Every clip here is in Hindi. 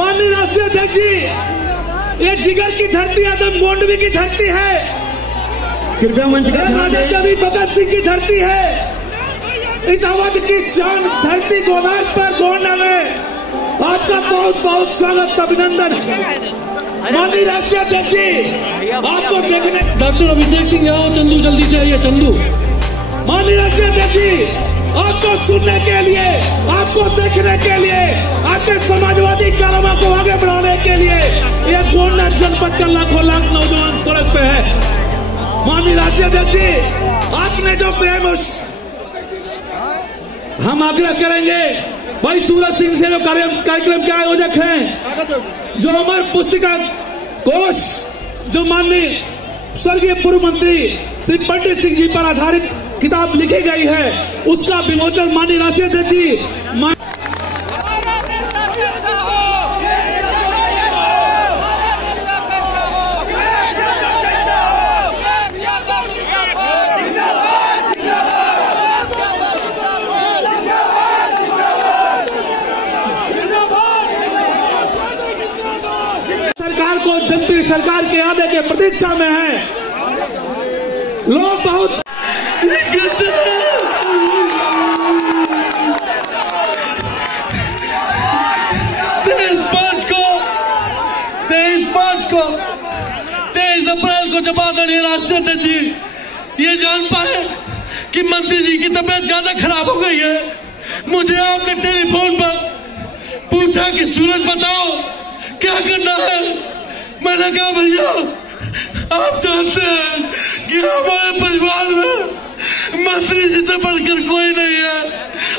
माननीय राष्ट्रीय अध्यक्ष जी, ये जिगर की धरती आदम गोंडवी की धरती है, कृपया मंच का कवि भगत सिंह की धरती है। इस अवध की शान धरती गोनार पर गोंडा में आपका बहुत बहुत स्वागत, अभिनंदन। माननीय राष्ट्रीय अध्यक्ष जी, आपको देखने डॉक्टर अभिषेक सिंह आओ, चंदू जल्दी से आइए। चंदू, माननीय राष्ट्रीय अध्यक्ष जी, आपको सुनने के लिए, आपको देखने के लिए, आपके समाजवादी कार्यक्रम को आगे बढ़ाने के लिए ये गोंडा जनपद का लाखों लाख नौजवान सड़क पे है। माननीय राष्ट्रीय अध्यक्ष जी, आपने जो प्रेम, हम आग्रह करेंगे भाई सूरज सिंह से, जो कार्यक्रम के आयोजक हैं, जो अमर पुस्तिका कोश, जो माननीय स्वर्गीय पूर्व मंत्री श्री पंडित सिंह जी पर आधारित किताब लिखी गई है, उसका विमोचन माननीय राष्ट्रीय अध्यक्ष जी सरकार को, जनता सरकार के आने के प्रतीक्षा में है। लोग बहुत तेईस अप्रैल को जब आदरणीय राष्ट्रीय अध्यक्ष जी ये जान पाए कि मंत्री जी की तबीयत ज्यादा खराब हो गई है, मुझे आपने टेलीफोन पर पूछा कि सूरज बताओ क्या करना है। मैंने कहा भैया आप जानते हैं कि हमारे परिवार में मंत्री जी से बढ़कर कोई नहीं है,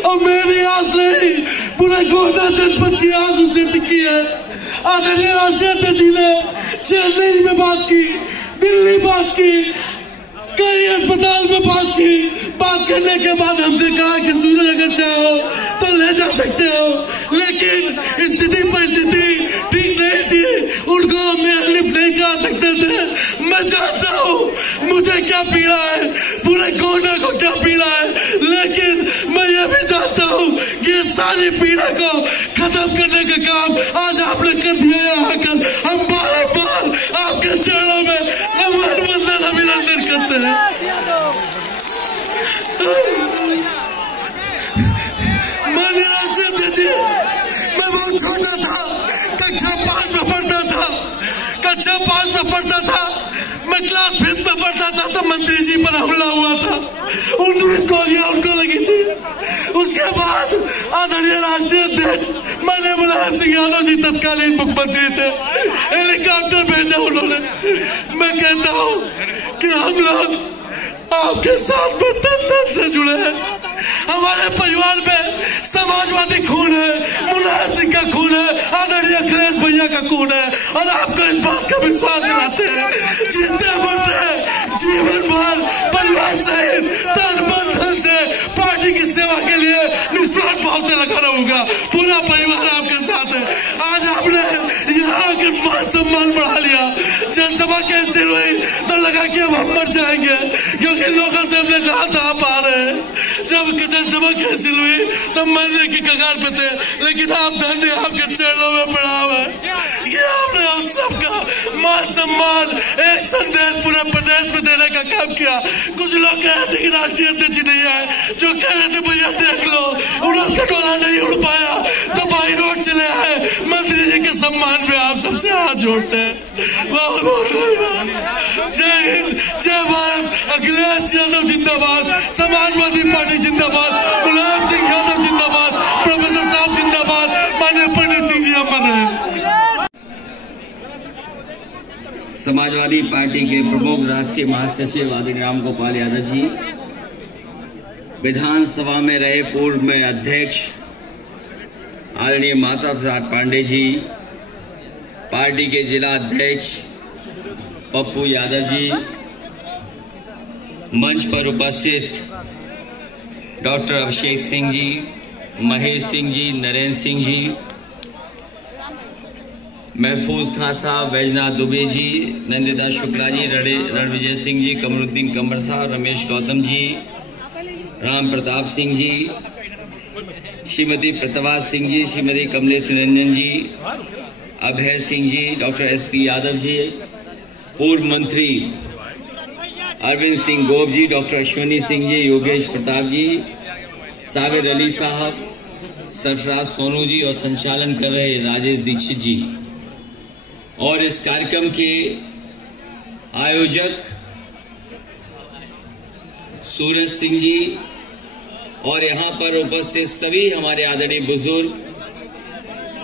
और मेरी आस नहीं, पूरे गोंडा जनपद की आस उसे टिकी है। आदरणीय राष्ट्रीय अध्यक्ष जी ने चेन्नई में बात की, दिल्ली बात की, कई अस्पताल में बात करने के बाद हमसे कहा कि सूरज अगर चाहो तो ले जा सकते हो, लेकिन स्थिति परिस्थिति ठीक नहीं थी, उनको हम लिफ्ट नहीं करा सकते थे। मैं जानता हूँ मुझे क्या पीड़ा है, पूरे गोंडा को क्या पीड़ा है, लेकिन मैं ये भी जानता हूँ कि इस सारी पीड़ा को खत्म करने का काम आज आपने कर दिया है। आकर हम बार-बार आपके चरणों में नमन वंदन अभिनंदन करते हैं। माननीय राष्ट्रीय अध्यक्ष जी, मैं बहुत छोटा था, कक्षा 5 में पढ़ता था, मैं क्लास 5 में पढ़ता था तो मंत्री जी पर हमला हुआ था, 19 गोलियां उनको लगी थी। उसके बाद आदरणीय राष्ट्रीय अध्यक्ष माननीय मुलायम सिंह यादव जी तत्कालीन मुख्यमंत्री थे, हेलीकॉप्टर भेजा उन्होंने। मैं कहता हूँ कि हम लोग आपके साथ में तन से जुड़े हैं। हमारे परिवार में समाजवादी खून है, मुलायम सिंह का खून है, आदरणीय अखिलेश भैया का खून है, और आपको इस बात का विश्वास दिलाते हैं, जीते मरते हैं जीवन भर परिवार सहित तन मन धन से पार्टी की सेवा के लिए निस्वार्थ भाव से लगा रहूंगा। पूरा परिवार आपके साथ है। आज आपने यहाँ के मान सम्मान बढ़ा लिया, जनसभा कैंसिल हुई तो लगा कि अब हम मर जाएंगे, क्योंकि लोगों से हमने कहा था आप आ रहे हैं। जब जनसभा कैंसिल हुई तो मरने की कगार पे थे, लेकिन आप धन्य, आपके चरणों में प्रणाम है। ये आपने हम सबका मान सम्मान एक संदेश पूरे प्रदेश में देने का काम किया। कुछ लोग कह रहे थे कि राष्ट्रीय अध्यक्ष जी नहीं आए, जो कह रहे थे भैया देख लो उड़न खटोला नहीं उड़ पाया तो बाई रोड चले आए। मंत्री जी के सम्मान में आप सबसे हाथ जोड़ते हैं। बहुत बहुत धन्यवाद। जय हिंद, जय भारत। अखिलेश यादव जिंदाबाद, समाजवादी पार्टी जिंदाबाद, मुलायम सिंह यादव जिंदाबाद, प्रोफेसर साहब जिंदाबाद, माननीय पंडित सिंह जी अमर रहे। समाजवादी पार्टी के प्रमुख राष्ट्रीय महासचिव आदरणीय राम गोपाल यादव जी, विधानसभा में रहे पूर्व में अध्यक्ष आदरणीय माता प्रसाद पांडे जी, पार्टी के जिला अध्यक्ष पप्पू यादव जी, मंच पर उपस्थित डॉक्टर अभिषेक सिंह जी, महेश सिंह जी, नरेंद्र सिंह जी, महफूज खान साहब, वैजनाथ दुबे जी, नंदिता शुक्ला जी, रणविजय सिंह जी, कमरुद्दीन कंवर साहब, रमेश गौतम जी, राम प्रताप सिंह जी, श्रीमती प्रतिभा सिंह जी, श्रीमती कमलेश रंजन जी, अभय सिंह जी, डॉक्टर SP यादव जी, पूर्व मंत्री अरविंद सिंह गोप जी, डॉक्टर अश्विनी सिंह जी, योगेश प्रताप जी, साबिर अली साहब, सरफराज सोनू जी और संचालन कर रहे राजेश दीक्षित जी, और इस कार्यक्रम के आयोजक सूरज सिंह जी, और यहाँ पर उपस्थित सभी हमारे आदरणीय बुजुर्ग,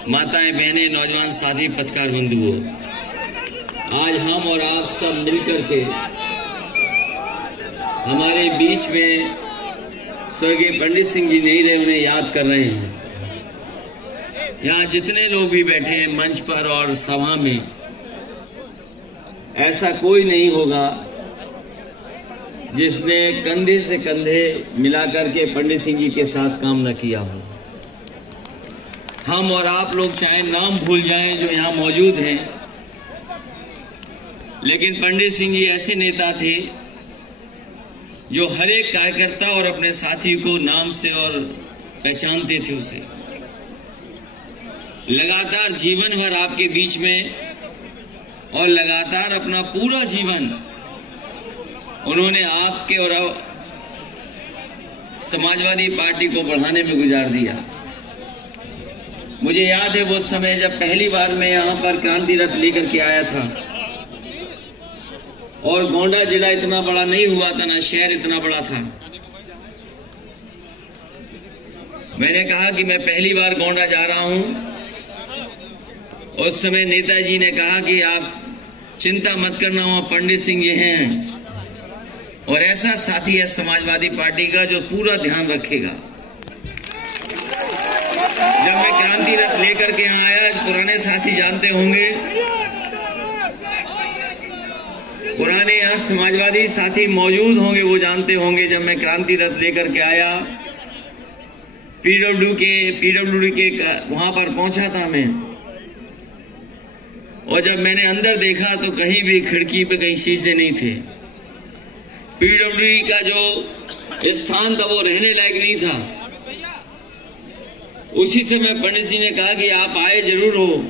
माताएं, बहनें, नौजवान साथी, पत्रकार बंधुओं, आज हम और आप सब मिलकर के हमारे बीच में स्वर्गीय पंडित सिंह जी नहीं रहे, उन्हें याद कर रहे हैं। यहाँ जितने लोग भी बैठे हैं मंच पर और सभा में, ऐसा कोई नहीं होगा जिसने कंधे से कंधे मिलाकर के पंडित सिंह जी के साथ काम न किया हो। हम और आप लोग चाहे नाम भूल जाएं जो यहाँ मौजूद हैं, लेकिन पंडित सिंह जी ऐसे नेता थे जो हर एक कार्यकर्ता और अपने साथी को नाम से और पहचानते थे उसे। लगातार जीवन भर आपके बीच में और लगातार अपना पूरा जीवन उन्होंने आपके और समाजवादी पार्टी को बढ़ाने में गुजार दिया। मुझे याद है वो समय जब पहली बार मैं यहाँ पर क्रांति रथ लेकर के आया था और गोंडा जिला इतना बड़ा नहीं हुआ था, ना शहर इतना बड़ा था। मैंने कहा कि मैं पहली बार गोंडा जा रहा हूं। उस समय नेताजी ने कहा कि आप चिंता मत करना, वहां पंडित सिंह जी हैं और ऐसा साथी है समाजवादी पार्टी का जो पूरा ध्यान रखेगा। जब मैं क्रांति रथ लेकर के यहाँ आया, पुराने साथी जानते होंगे, पुराने यहाँ समाजवादी साथी मौजूद होंगे, वो जानते होंगे। जब मैं क्रांति रथ लेकर के आया, पीडब्ल्यूडी के वहां पर पहुंचा था मैं, और जब मैंने अंदर देखा तो कहीं भी खिड़की पे कहीं शीशे नहीं थे। पीडब्ल्यूडी का जो स्थान था वो रहने लायक नहीं था। उसी समय पंडित जी ने कहा कि आप आए जरूर हो,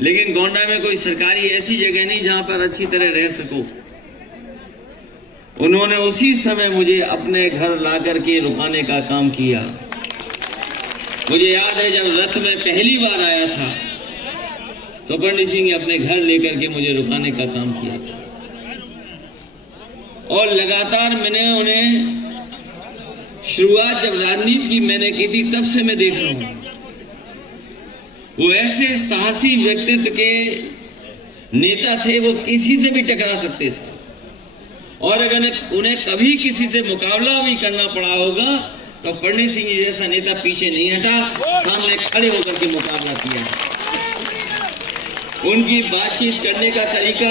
लेकिन गोंडा में कोई सरकारी ऐसी जगह नहीं जहां पर अच्छी तरह रह सको। उन्होंने उसी समय मुझे अपने घर ला करके रुकाने का काम किया। मुझे याद है जब रथ में पहली बार आया था तो पंडित सिंह ने अपने घर लेकर के मुझे रुकाने का काम किया था, और लगातार मैंने उन्हें शुरुआत जब राजनीति की मैंने की थी तब से मैं देख रहा हूं। वो ऐसे साहसी व्यक्तित्व के नेता थे, वो किसी से भी टकरा सकते थे, और अगर उन्हें कभी किसी से मुकाबला भी करना पड़ा होगा तो पंडित सिंह जी जैसा नेता पीछे नहीं हटा, सामने खड़े होकर के मुकाबला किया। उनकी बातचीत करने का तरीका,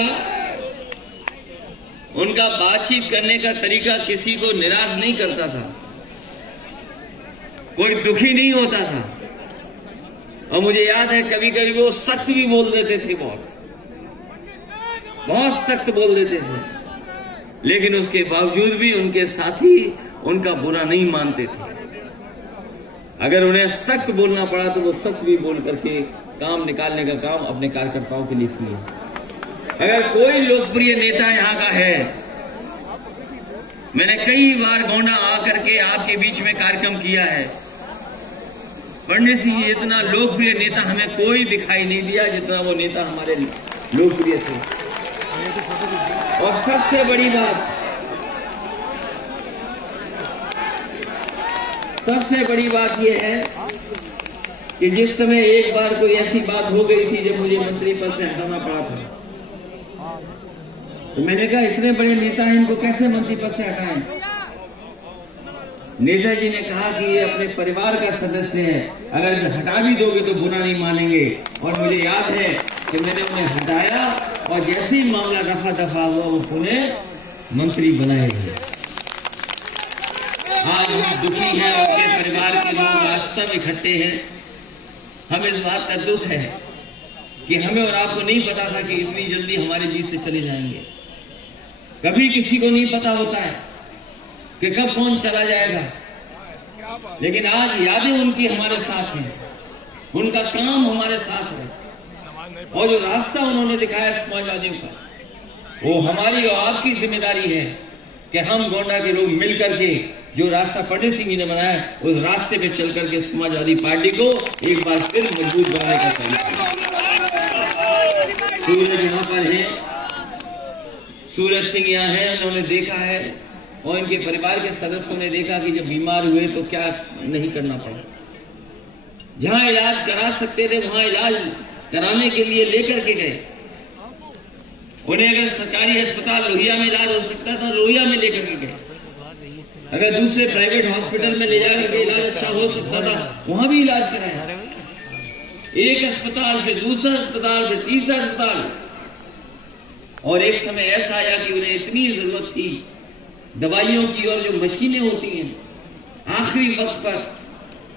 उनका बातचीत करने का तरीका किसी को निराश नहीं करता था, कोई दुखी नहीं होता था। और मुझे याद है कभी कभी वो सख्त भी बोल देते थे, बहुत सख्त बोल देते थे, लेकिन उसके बावजूद भी उनके साथी उनका बुरा नहीं मानते थे। अगर उन्हें सख्त बोलना पड़ा तो वो सख्त भी बोल करके काम निकालने का काम अपने कार्यकर्ताओं के लिए किया। अगर कोई लोकप्रिय नेता यहाँ का है, मैंने कई बार गोंडा आकर के आपके बीच में कार्यक्रम किया है, पंडित सिंह इतना लोकप्रिय नेता हमें कोई दिखाई नहीं दिया जितना वो नेता हमारे लोकप्रिय थे। और सबसे बड़ी बात यह है कि जिस समय एक बार कोई ऐसी बात हो गई थी जब मुझे मंत्री पद से हटाना पड़ा था, तो मैंने कहा इतने बड़े नेता हैं, इनको कैसे मंत्री पद से हटाएं। नेताजी ने कहा कि ये अपने परिवार का सदस्य है, अगर हटा भी दोगे तो बुरा नहीं मानेंगे। और मुझे याद है कि मैंने उन्हें हटाया और जैसे ही मामला दफा हुआ उन्हें मंत्री बनाए गए। आज हम दुखी हैं, उनके परिवार के लोग आज सब इकट्ठे हैं। हमें इस बात का दुख है कि हमें और आपको नहीं पता था कि इतनी जल्दी हमारे बीच से चले जाएंगे। कभी किसी को नहीं पता होता है कि कब कौन चला जाएगा। लेकिन आज यादें उनकी हमारे साथ हैं, उनका काम हमारे साथ है, और जो रास्ता उन्होंने दिखाया समाजवादियों का, वो हमारी और आपकी जिम्मेदारी है कि हम गोंडा के लोग मिलकर के जो रास्ता पंडित सिंह जी ने बनाया उस रास्ते पे चल करके समाजवादी पार्टी को एक बार फिर मजबूत बनाने का काम करें। सूरज यहाँ पर है, सूरज सिंह यहाँ है, उन्होंने देखा है और इनके परिवार के सदस्यों ने देखा कि जब बीमार हुए तो क्या नहीं करना पड़ा। जहां इलाज करा सकते थे वहां इलाज कराने के लिए लेकर के गए। उन्हें अगर सरकारी अस्पताल लोहिया में इलाज हो सकता था लोहिया में लेकर के गए, अगर दूसरे प्राइवेट हॉस्पिटल में ले जाकर के इलाज अच्छा हो सकता था वहां भी इलाज कराया। एक अस्पताल फिर दूसरा अस्पताल फिर तीसरा अस्पताल, और एक समय ऐसा आया कि उन्हें इतनी जरूरत थी दवाइयों की, और जो मशीनें होती हैं आखिरी वक्त पर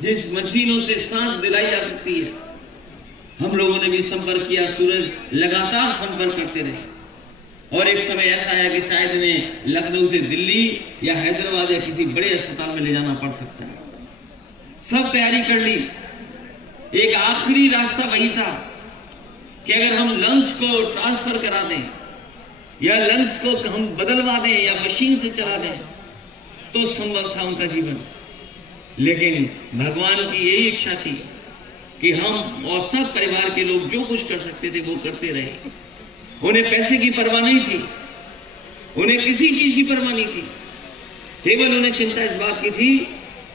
जिस मशीनों से सांस दिलाई जा सकती है, हम लोगों ने भी संपर्क किया। सूरज लगातार संपर्क करते रहे और एक समय ऐसा आया कि शायद इन्हें लखनऊ से दिल्ली या हैदराबाद या किसी बड़े अस्पताल में ले जाना पड़ सकता है। सब तैयारी कर ली, एक आखिरी रास्ता वही था कि अगर हम लंग्स को ट्रांसफर करा दें या लंग्स को हम बदलवा दें या मशीन से चला दें तो संभव था उनका जीवन। लेकिन भगवान की यही इच्छा थी कि हम और सब परिवार के लोग जो कुछ कर सकते थे वो करते रहे। उन्हें पैसे की परवाह नहीं थी, उन्हें किसी चीज की परवाह नहीं थी, केवल उन्हें चिंता इस बात की थी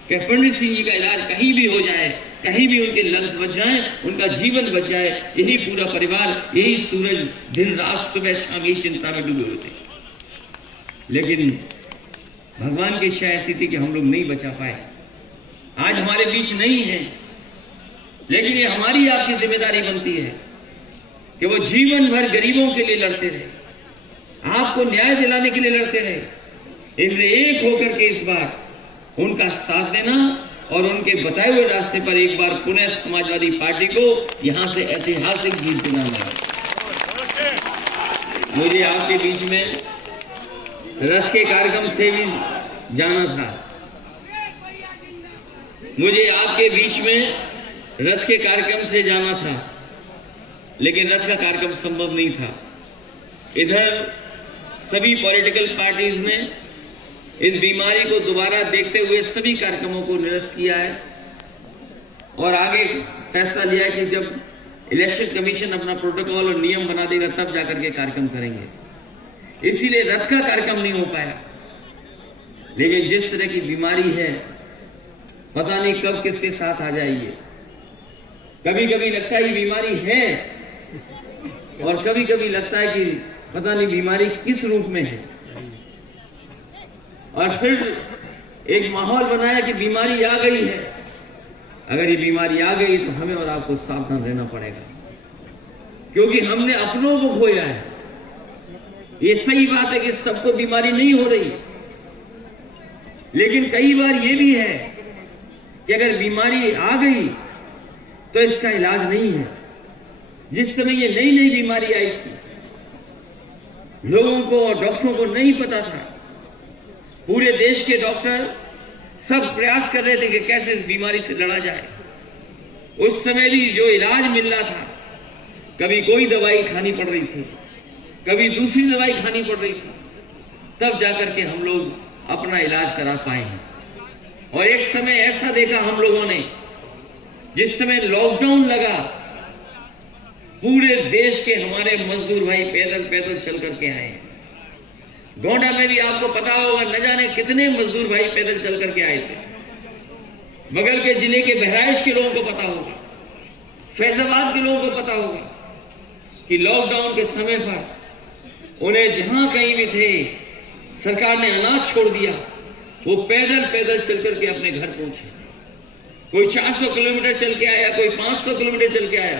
कि पंडित सिंह जी का इलाज कहीं भी हो जाए, कहीं भी उनके लंग्स बच जाए, उनका जीवन बच जाए। यही पूरा परिवार, यही सूरज दिन रात सुबह शाम यही चिंता में डूबे हुए थे। लेकिन भगवान की इच्छा ऐसी थी कि हम लोग नहीं बचा पाए, आज हमारे बीच नहीं है। लेकिन ये हमारी आपकी जिम्मेदारी बनती है कि वो जीवन भर गरीबों के लिए लड़ते रहे, आपको न्याय दिलाने के लिए लड़ते रहे। इसलिए एक होकर के इस बार उनका साथ देना और उनके बताए हुए रास्ते पर एक बार पुनः समाजवादी पार्टी को यहां से ऐतिहासिक जीत दिलाना है। मुझे आपके बीच में रथ के कार्यक्रम से भी जाना था, मुझे आपके बीच में रथ के कार्यक्रम से जाना था, लेकिन रथ का कार्यक्रम संभव नहीं था। इधर सभी पॉलिटिकल पार्टीज ने इस बीमारी को दोबारा देखते हुए सभी कार्यक्रमों को निरस्त किया है और आगे फैसला लिया कि जब इलेक्शन कमीशन अपना प्रोटोकॉल और नियम बना देगा तब जाकर के कार्यक्रम करेंगे। इसीलिए रथ का कार्यक्रम नहीं हो पाया। लेकिन जिस तरह की बीमारी है पता नहीं कब किसके साथ आ जाएगी। कभी कभी लगता है ये बीमारी है और कभी कभी लगता है कि पता नहीं बीमारी किस रूप में है, और फिर एक माहौल बनाया कि बीमारी आ गई है। अगर ये बीमारी आ गई तो हमें और आपको सावधान रहना पड़ेगा, क्योंकि हमने अपनों को खोया है। ये सही बात है कि सबको बीमारी नहीं हो रही, लेकिन कई बार ये भी है कि अगर बीमारी आ गई तो इसका इलाज नहीं है। जिस समय ये नई नई बीमारी आई थी, लोगों को और डॉक्टरों को नहीं पता था। पूरे देश के डॉक्टर सब प्रयास कर रहे थे कि कैसे इस बीमारी से लड़ा जाए। उस समय भी जो इलाज मिल रहा था, कभी कोई दवाई खानी पड़ रही थी, कभी दूसरी दवाई खानी पड़ रही थी, तब जाकर के हम लोग अपना इलाज करा पाए हैं। और एक समय ऐसा देखा हम लोगों ने, जिस समय लॉकडाउन लगा, पूरे देश के हमारे मजदूर भाई पैदल पैदल चल करके आए। गोंडा में भी आपको पता होगा, न जाने कितने मजदूर भाई पैदल चल करके आए थे। बगल के जिले के बहराइच के लोगों को पता होगा, फैजाबाद के लोगों को पता होगा कि लॉकडाउन के समय पर उन्हें जहां कहीं भी थे, सरकार ने अनाज छोड़ दिया, वो पैदल पैदल चल करके अपने घर पहुंचे। कोई 400 किलोमीटर चल के आया, कोई 500 किलोमीटर चल के आया,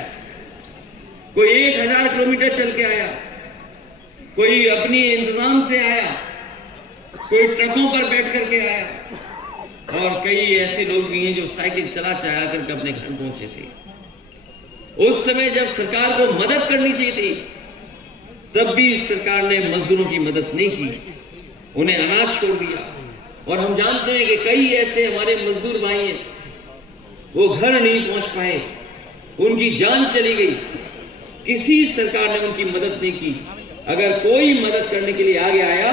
कोई 1000 किलोमीटर चल के आया, कोई अपनी इंतजाम से आया, कोई ट्रकों पर बैठ करके आया, और कई ऐसे लोग भी हैं जो साइकिल चला चला करके अपने घर पहुंचे थे। उस समय जब सरकार को मदद करनी चाहिए थी, तब भी सरकार ने मजदूरों की मदद नहीं की, उन्हें अनाज छोड़ दिया। और हम जानते हैं कि कई ऐसे हमारे मजदूर भाई हैं, वो घर नहीं पहुंच पाए, उनकी जान चली गई, किसी सरकार ने उनकी मदद नहीं की। अगर कोई मदद करने के लिए आगे आया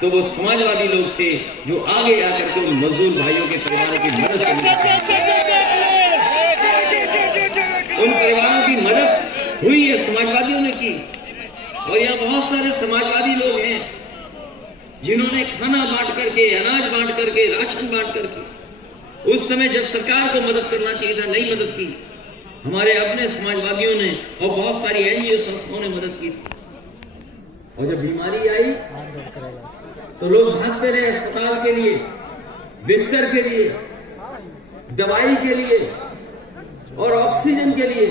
तो वो समाजवादी लोग थे जो आगे आकर के उन मजदूर भाइयों के परिवारों की मदद करने, उन परिवारों की मदद हुई है, समाजवादियों ने की। और यहाँ बहुत सारे समाजवादी लोग हैं जिन्होंने खाना बांट करके, अनाज बांट करके, राशन बांट करके उस समय जब सरकार को मदद करना चाहिए था नहीं मदद की। हमारे अपने समाजवादियों ने और बहुत सारी एनजीओ संस्थाओं ने मदद की थी। और जब बीमारी आई तो लोग भागते रहे अस्पताल के लिए, बिस्तर के लिए, दवाई के लिए और ऑक्सीजन के लिए।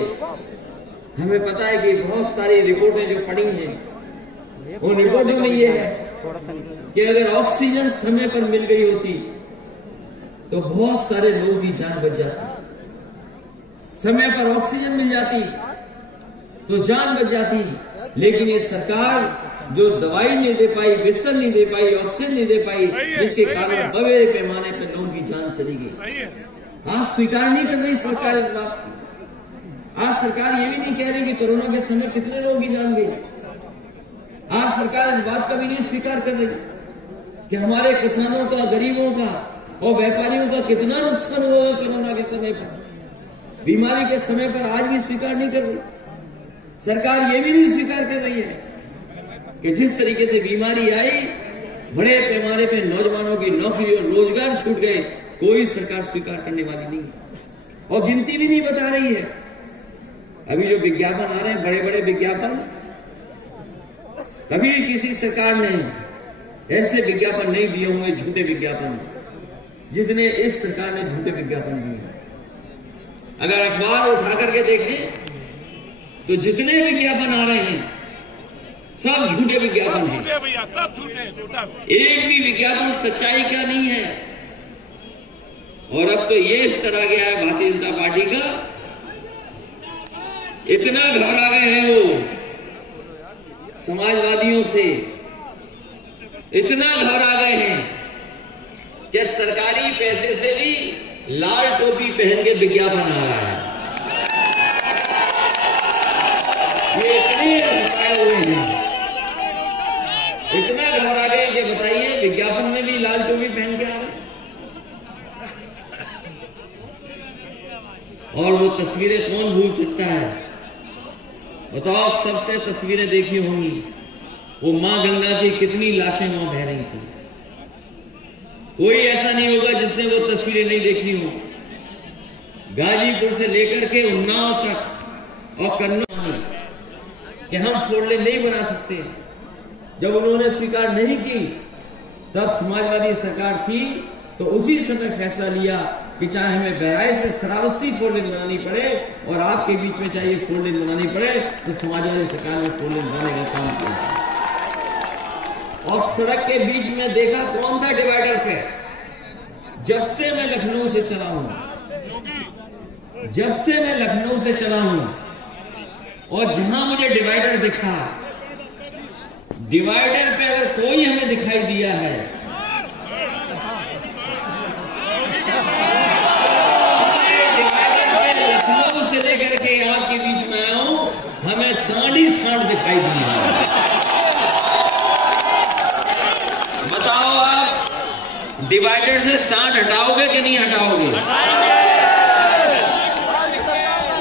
हमें पता है कि बहुत सारी रिपोर्टें जो पड़ी हैं, उन रिपोर्टों में ये है कि अगर ऑक्सीजन समय पर मिल गई होती तो बहुत सारे लोगों की जान बच जाती। समय पर ऑक्सीजन मिल जाती तो जान बच जाती। लेकिन ये सरकार जो दवाई नहीं दे पाई, बिस्तर नहीं दे पाई, ऑक्सीजन नहीं दे पाई, जिसके कारण बड़े पैमाने पर लोगों की जान चली गई। आज स्वीकार नहीं कर रही सरकार इस बात की। आज सरकार ये भी नहीं कह रही कि कोरोना के समय कितने लोगों की जान गई। आज सरकार इस बात का भी नहीं स्वीकार कर रही कि हमारे किसानों का, गरीबों का और व्यापारियों का कितना नुकसान हुआ कोरोना के समय पर, बीमारी के समय पर। आज भी स्वीकार नहीं कर रही सरकार। ये भी नहीं स्वीकार कर रही है कि जिस तरीके से बीमारी आई, बड़े पैमाने पर नौजवानों की नौकरी और रोजगार छूट गए, कोई सरकार स्वीकार करने वाली नहीं और गिनती भी नहीं बता रही है। अभी जो विज्ञापन आ रहे हैं, बड़े बड़े विज्ञापन, कभी किसी सरकार ने ऐसे विज्ञापन नहीं दिए होंगे, झूठे विज्ञापन, जितने इस सरकार ने झूठे विज्ञापन दिए। अगर अखबार उठा करके देखें तो जितने विज्ञापन आ रहे हैं सब झूठे विज्ञापन हैं। एक भी विज्ञापन सच्चाई का नहीं है। और अब तो ये इस तरह गया है भारतीय जनता पार्टी का, इतना घबरा गए हैं वो समाजवादियों से, इतना घबरा गए हैं कि सरकारी पैसे से भी लाल टोपी पहन के विज्ञापन आ रहा है। ये इतने घबराए हुए हैं, इतना घबरा गए कि बताइए विज्ञापन में भी लाल टोपी पहन के आ रहे हैं। और वो तस्वीरें कौन भूल सकता है? बताओ, सबने तस्वीरें देखी होंगी, वो मां गंगा की कितनी लाशें वहां बह रही थी। कोई ऐसा नहीं होगा जिसने वो तस्वीरें नहीं देखी हो। गाजीपुर से लेकर के उन्नाव तक और कन्नौज कि हम 4 लेन नहीं बना सकते, जब उन्होंने स्वीकार नहीं की तब समाजवादी सरकार थी तो उसी समय फैसला लिया कि चाहे हमें बहराइच से श्रावस्ती 4 लेन बनानी पड़े और आपके बीच में चाहिए 4 लेन बनानी पड़े, तो समाजवादी सरकार ने 4 लेन बनाने का काम किया। और सड़क के बीच में देखा कौन था डिवाइडर पे? जब से मैं लखनऊ से चला हूं, जब से मैं लखनऊ से चला हूं, और जहां मुझे डिवाइडर दिखा, डिवाइडर पे अगर कोई हमें दिखाई दिया है, लखनऊ से लेकर के आपके बीच में आया हूं, हमें सांड ही सांड दिखाई दिया है। बताओ, आप डिवाइडर से सांड हटाओगे कि नहीं हटाओगे?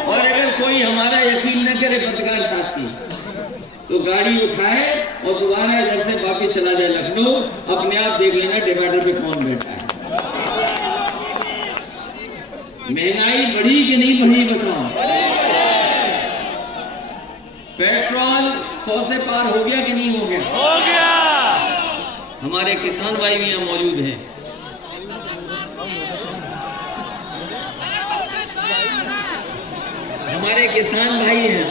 और अगर कोई हमारा यकीन न करे पत्रकार साथी, तो गाड़ी उठाए और दोबारा इधर से वापिस चला जाए लखनऊ, अपने आप देख लेना डिवाइडर पे कौन बैठा है। महंगाई बढ़ी कि नहीं बढ़ी बताओ? पेट्रोल 100 से पार हो गया कि नहीं हो गया? हो गया। हमारे किसान भाई भी यहां मौजूद हैं। हमारे किसान भाई हैं,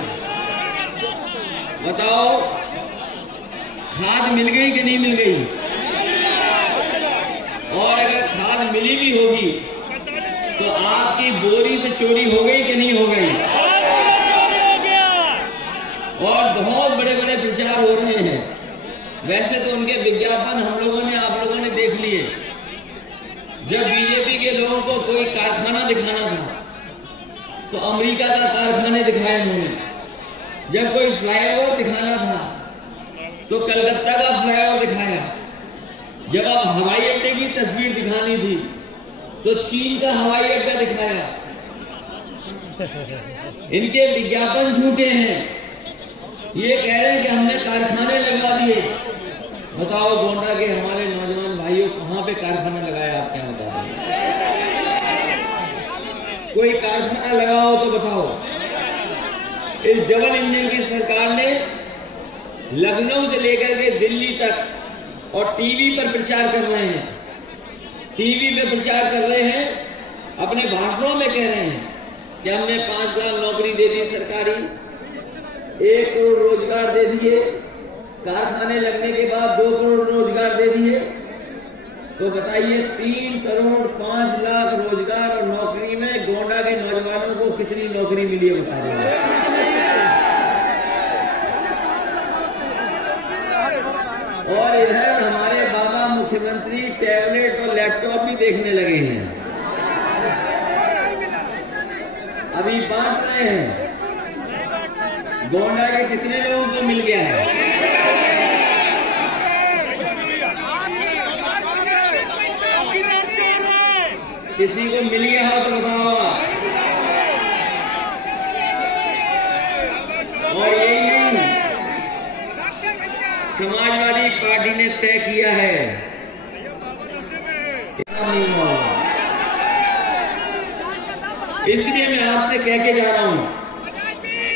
बताओ खाद मिल गई कि नहीं मिल गई? और अगर खाद मिली भी होगी तो आपकी बोरी से चोरी हो गई कि नहीं हो गई? और बहुत बड़े बड़े प्रचार हो रहे हैं। वैसे तो उनके विज्ञापन हम लोगों ने, आप लोगों ने देख लिए कारखाना दिखाना था तो अमेरिका का कारखाने दिखाए उन्होंने। जब कोई फ्लाईओवर दिखाना था तो कलकत्ता का फ्लाईओवर दिखाया। जब आप हवाई अड्डे की तस्वीर दिखानी थी तो चीन का हवाई अड्डा दिखाया। इनके विज्ञापन झूठे हैं। ये कह रहे हैं कि हमने कारखाने लगवा दिए। बताओ गोंडा के हमारे नौजवान भाइयों कहां पे कारखाना लगाया? आप क्या बता रहे हैं? कोई कारखाना लगाओ तो बताओ। इस डबल इंजन की सरकार ने लखनऊ से लेकर के दिल्ली तक और टीवी पर प्रचार कर रहे हैं। टीवी पे प्रचार कर रहे हैं, अपने भाषणों में कह रहे हैं कि हमने 5 लाख नौकरी दे दी सरकारी, 1 करोड़ रोजगार दे दिए, कारखाने लगने के बाद 2 करोड़ रोजगार दे दिए। तो बताइए 3 करोड़ 5 लाख रोजगार और नौकरी में गोंडा के नौजवानों को कितनी नौकरी मिली है? बता दीजिए। और इधर हमारे बाबा मुख्यमंत्री टैबलेट और लैपटॉप भी देखने लगे हैं, अभी बांट रहे हैं। गोंडा के कितने लोगों को मिल गया है? किसी को मिल गया हो तो बताओ। और यही समाजवादी पार्टी ने तय किया है। इसलिए मैं आपसे कह के जा रहा हूं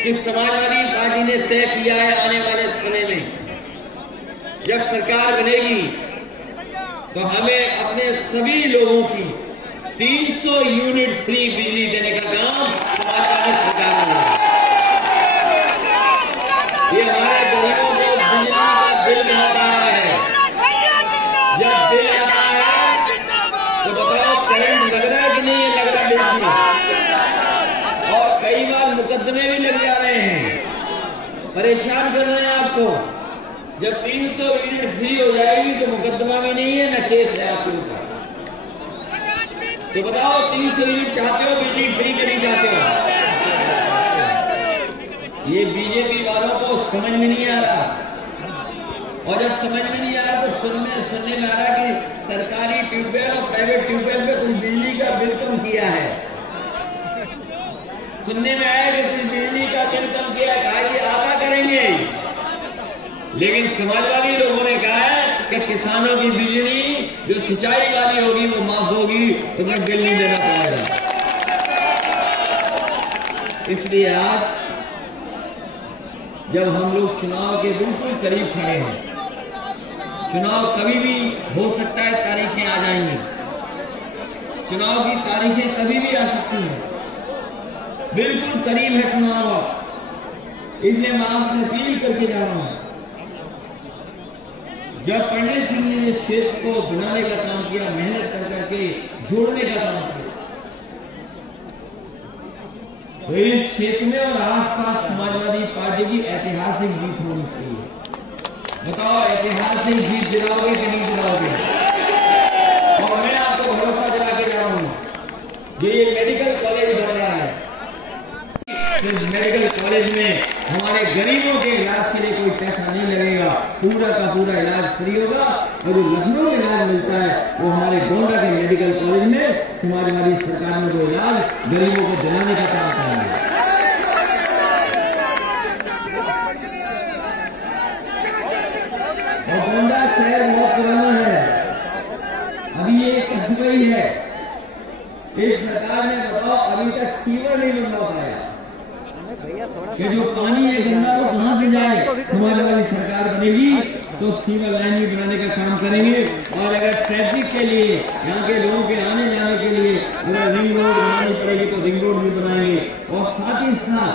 कि समाजवादी पार्टी ने तय किया है आने वाले समय में जब सरकार बनेगी तो हमें अपने सभी लोगों की 300 यूनिट फ्री बिजली देने का काम समाजवादी सरकार में होगा। ये हमारे गरीबों को बिजली का बिल नहीं आता है। जब बिल आता है तो बताओ करंट लग रहा है कि नहीं लग रहा बिजली? और कई बार मुकदमे भी लग जा रहे हैं, परेशान कर रहे हैं आपको। जब 300 यूनिट फ्री हो जाएगी तो मुकदमा भी नहीं है, न केस है आपके ऊपर। तो बताओ 300 यूनिट चाहते हो बिजली फ्री के नहीं चाहते हो? ये बीजेपी वालों को समझ में नहीं आ रहा। और जब समझ में नहीं आ रहा तो सुनने में आ रहा कि सरकारी ट्यूबवेल और प्राइवेट ट्यूबवेल पे कुछ बिजली का बिल कम किया है। सुनने में आया कि कुछ बिजली का बिल कम किया, कहा कि आधा करेंगे। लेकिन समाजवादी लोगों ने कहा है कि किसानों की बिजली जो सिंचाई वाली होगी वो माफ होगी, तुम्हें बिल नहीं देना पड़ेगा। इसलिए आज जब हम लोग चुनाव के बिल्कुल करीब खड़े हैं, चुनाव कभी भी हो सकता है, तारीखें आ जाएंगी, चुनाव की तारीखें कभी भी आ सकती हैं, बिल्कुल करीब है चुनाव। इसलिए मैं आपसे अपील करके जा रहा हूं, जब पंडित सिंह ने इस क्षेत्र को बनाने का काम किया, मेहनत कर करके जोड़ने का काम किया, तो इस क्षेत्र में और आसपास समाजवादी पार्टी की ऐतिहासिक जीत होनी चाहिए। बताओ ऐतिहासिक जीत दिलाओगे कि नहीं दिलाओगे? और मैं आपको भरोसा दिला के जा रहा हूं, ये मेडिकल कॉलेज बन रहा है, इस मेडिकल कॉलेज में हमारे गरीबों के इलाज के लिए कोई पैसा नहीं लगेगा, पूरा का पूरा इलाज फ्री होगा। और जो लखनऊ में इलाज मिलता है वो हमारे गोंडा के मेडिकल कॉलेज में समाजवादी सरकार में वो इलाज गरीबों को दिलाने का काम करेंगे। और गोंडा शहर बहुत पुराना है, अभी ये कस्बा ही है। इस सरकार ने बताओ अभी तक सीवर नहीं बनवा पाया कि जो पानी है गंगा को कहां से जाए। समाजवादी सरकार बनेगी तो सीवर लाइन भी बनाने का काम करेंगे। और अगर ट्रैफिक के लिए, यहाँ के लोगों के आने जाने के लिए अगर रिंग रोड बनानी पड़ेगी तो रिंग रोड भी बनाएंगे। और साथ ही साथ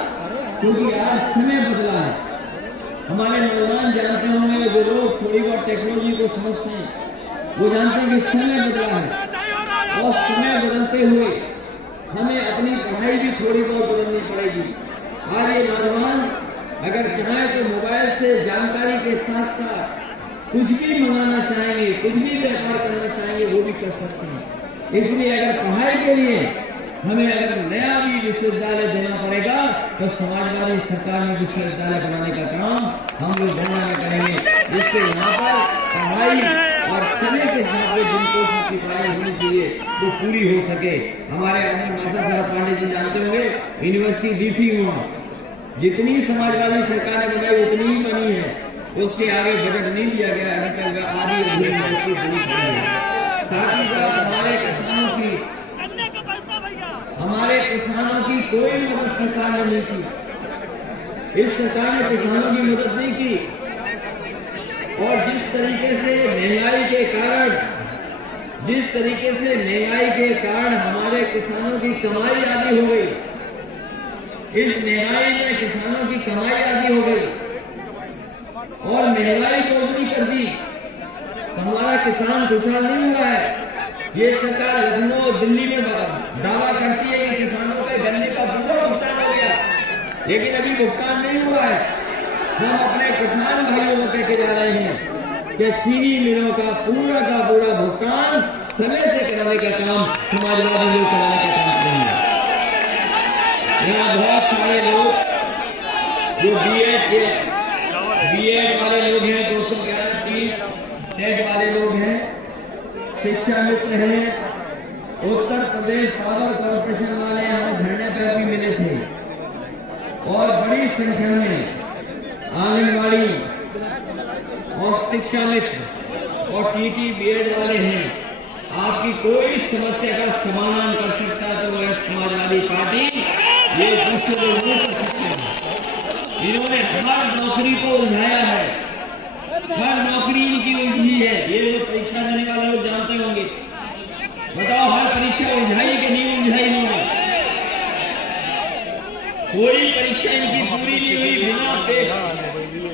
क्योंकि आज समय बदला है, हमारे नौजवान जानते होंगे, जो लोग थोड़ी बहुत टेक्नोलॉजी को समझते हैं वो जानते हैं कि समय बदला है। और समय बदलते हुए हमें अपनी पढ़ाई भी थोड़ी बहुत बदलनी पड़ेगी। आज ये नौजवान अगर चाहे तो मोबाइल से जानकारी के साथ साथ कुछ भी मंगाना चाहेंगे, कुछ भी व्यापार करना चाहेंगे, वो भी कर सकते हैं। इसलिए अगर पढ़ाई के लिए हमें अगर नया भी विश्वविद्यालय देना पड़ेगा तो समाजवादी सरकार में विश्वविद्यालय बनाने का काम हम लोग गणना में करेंगे, जिससे यहाँ पर पढ़ाई और समय के साथ में जिनको की पढ़ाई होनी चाहिए वो पूरी हो सके। हमारे अनिल माथुर साहब पांडे जी जानते होंगे, यूनिवर्सिटी डीपी हुआ, जितनी समाजवादी सरकार ने बनाई उतनी ही बनी है, उसके आगे बजट नहीं दिया गया, अभी तक आधी यूनिवर्सिटी बनी है। साथ ही साथ हमारे किसानों की कोई मदद सरकार ने नहीं की। इस सरकार ने किसानों की मदद नहीं की और जिस तरीके से महंगाई के कारण हमारे किसानों की कमाई आधी हो गई, इस महंगाई में किसानों की कमाई आधी हो गई और महंगाई दोगुनी कर दी, हमारा किसान खुशहाल नहीं हुआ है। ये सरकार लखनऊ दिल्ली में दावा करती है कि किसानों के गन्ने का पूरा भुगतान हो गया, लेकिन अभी भुगतान नहीं हुआ है। हम अपने किसान भाइयों को कहकर जा रहे हैं कि चीनी मिलों का पूरा भुगतान समय से कराने का काम समाजवादी लोग कराने का काम करेंगे। यहाँ बहुत सारे लोग जो बीएड वाले लोग हैं, 211 3 नेट वाले लोग हैं, शिक्षा मित्र हैं, उत्तर प्रदेश पावर कॉर्पोरेशन वाले हमें धरने पर भी मिले थे और बड़ी संख्या में आंगनबाड़ी और शिक्षा मित्र और टीटी बीएड वाले हैं। आपकी कोई समस्या का समाधान कर सकता है तो वह समाजवादी पार्टी, ये दूसरे लोग नहीं कर सकते हैं। इन्होंने हर नौकरी को उलझाया है, हर नौकरी इनकी उलझी है। ये लोग परीक्षा देने वाले लोग जानते होंगे, बताओ हर परीक्षा उलझाई कि नहीं उलझाई इन्होंने? कोई परीक्षा इनकी पूरी नहीं हुई, बिना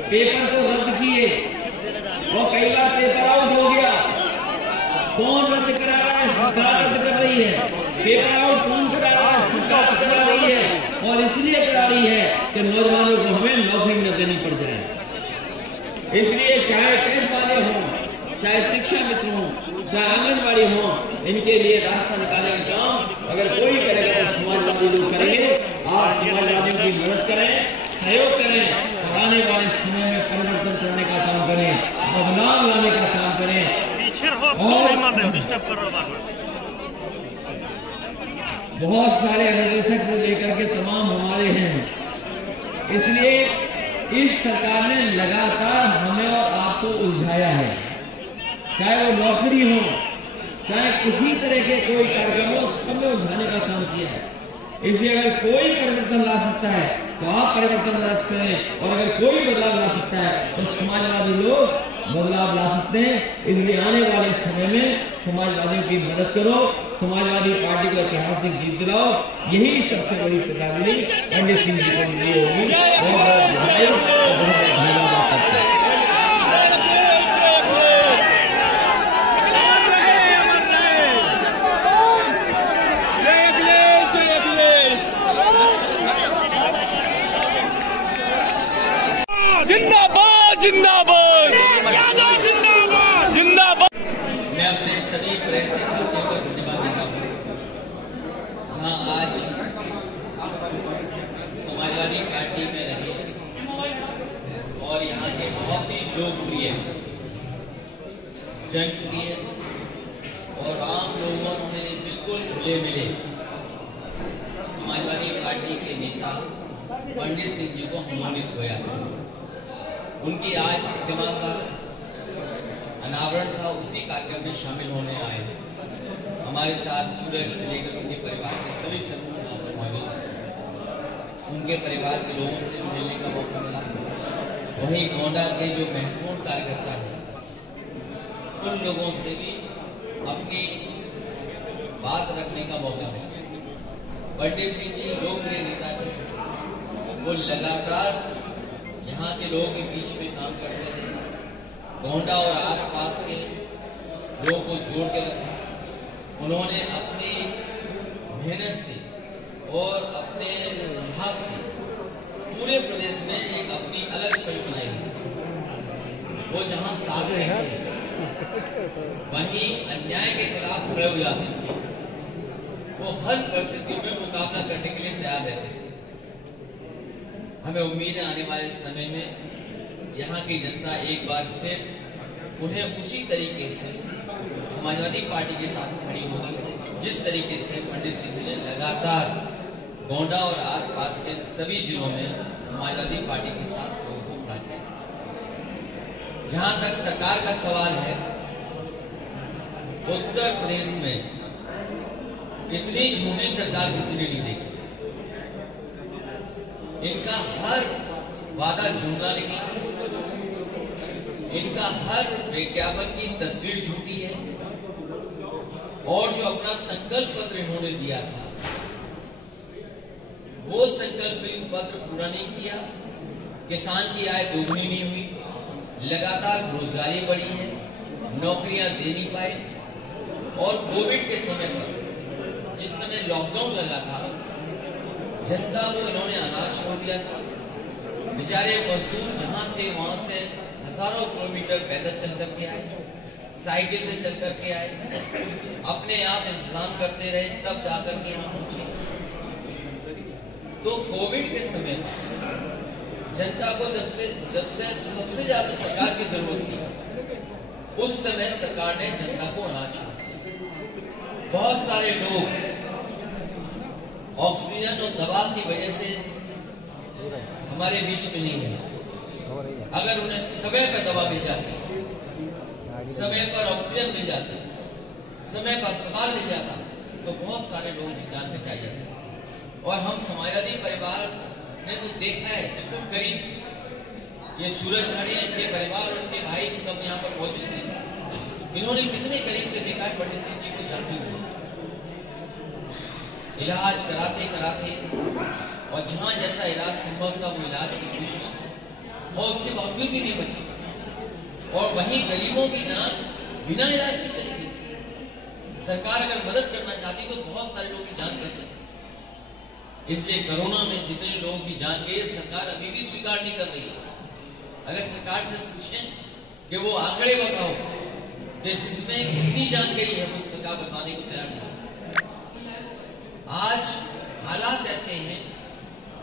पेपर को रद्द किए और कई बार पेपर आउट हो गया। कौन रद्द करा रहा है? सरकार रद्द कर रही है। पेपर आउट कौन करा रहा है? सरकार करा रही है और इसलिए करा रही है कि नौजवानों को हमें नौकरी न देनी पड़ जाए। इसलिए चाहे टेंट वाले हों, चाहे शिक्षा मित्र हों, चाहे आंगनबाड़ी हों, इनके लिए रास्ता निकालने का काम अगर कोई करेगा तो समाजवादी लोग करेंगे। आप समाजवादियों की मदद करें, सहयोग करें, आने वाले समय में परिवर्तन करने का काम करें, बदलाव लाने का काम करें। बहुत सारे अनुदेशक से लेकर के तमाम हमारे हैं, इसलिए इस सरकार ने लगातार हमें और आपको उलझाया है, चाहे वो नौकरी हो, चाहे किसी तरह के कोई कार्यक्रम हो, सब में उलझाने का काम किया है। इसलिए अगर कोई परिवर्तन ला सकता है तो आप परिवर्तन ला सकते हैं, और अगर कोई बदलाव ला सकता है तो समाजवादी लोग बदलाव ला सकते हैं। इसलिए आने वाले समय में समाजवादियों की मदद करो, समाजवादी पार्टी को ऐतिहासिक जीत दिलाओ। यही सबसे बड़ी श्रद्धांजलि पंडित सिंह जी को मिली होगी। बहुत धन्यवाद करते हैं। जिंदाबाद जिंदाबाद जिंदाबाद। मैं अपने सभी प्रेस के साथियों को धन्यवाद देता हूँ। हाँ, आज समाजवादी पार्टी में रहे और यहाँ के बहुत ही लोकप्रिय, जनप्रिय और आम लोगों से बिल्कुल खुले मिले समाजवादी पार्टी के नेता पंडित सिंह जी को हम लोगों ने खोया। उनकी आज प्रतिमा का अनावरण था, उसी कार्यक्रम में शामिल होने आए। हमारे साथ सूरज से लेकर उनके परिवार के सभी सदस्य मौजूद हैं। उनके परिवार के लोगों से मिलने का मौका मिला। वहीं गोंडा के जो महत्वपूर्ण कार्यकर्ता हैं, उन लोगों से भी अपनी बात रखने का मौका मिला। पंडित सिंह जी लोकप्रिय नेता थे, वो लगातार यहाँ के लोगों के बीच में काम करते थे, गोंडा और आसपास के लोगों को जोड़ के रखा। उन्होंने अपनी मेहनत से और अपने विभाग से पूरे प्रदेश में एक अपनी अलग छवि बनाई। वो जहाँ शासन थे वहीं अन्याय के खिलाफ खड़े हो जाते थे। वो हर परिस्थितियों में मुकाबला करने के लिए तैयार रहते थे। हमें उम्मीद है आने वाले समय में यहाँ की जनता एक बार फिर उन्हें उसी तरीके से समाजवादी पार्टी के साथ खड़ी होगी जिस तरीके से पंडित सिंह ने लगातार गोंडा और आसपास के सभी जिलों में समाजवादी पार्टी के साथ लोगों को खड़ा किया। जहां तक सरकार का सवाल है, उत्तर प्रदेश में इतनी झूठी सरकार किसी ने नहीं देखी। इनका हर वादा झूठा निकला, इनका हर विज्ञापन की तस्वीर झूठी है और जो अपना संकल्प पत्र इन्होंने दिया था वो संकल्प पत्र पूरा नहीं किया। किसान की आय दोगुनी नहीं हुई, लगातार बेरोजगारी बढ़ी है, नौकरियां दे नहीं पाए और कोविड के समय पर जिस समय लॉकडाउन लगा था जनता को इन्होंने अनाज छोड़ दिया था। बेचारे मजदूर जहां थे वहां से हजारों किलोमीटर पैदल चल करके आए, साइकिल से चल करके आए, अपने आप इंतजाम करते रहे, तब जाकर के यहाँ पहुंचे। तो कोविड के समय जनता को जब से सबसे ज्यादा सरकार की जरूरत थी उस समय सरकार ने जनता को अनाज छोड़ा। बहुत सारे लोग ऑक्सीजन और दवा की वजह से हमारे बीच में नहीं है। अगर उन्हें समय पर दवा मिल जाती, समय पर ऑक्सीजन मिल जाती, समय पर अस्पताल मिल जाता तो बहुत सारे लोगों की जान बचाई जा सकती। और हम समाजवादी परिवार ने तो देखा है बिल्कुल करीब से। ये सूरज खड़े, इनके परिवार, उनके भाई सब यहाँ पर मौजूद थे। इन्होंने कितने करीब से देखा है पंडित सिंह जी को जाते हुए, इलाज कराते कराते, और जहां जैसा इलाज संभव था वो इलाज की कोशिश की और उसके बावजूद भी नहीं बचा। और वहीं गरीबों की जान बिना इलाज के चली गई। सरकार अगर मदद करना चाहती तो बहुत सारे लोगों की जान बच सकती। इसलिए कोरोना में जितने लोगों की जान गई सरकार अभी भी स्वीकार नहीं कर रही है। अगर सरकार से पूछें कि वो आंकड़े बताओ कि जिसमें कितनी जान गई है, वो सरकार बताने को तैयार नहीं। आज हालात ऐसे हैं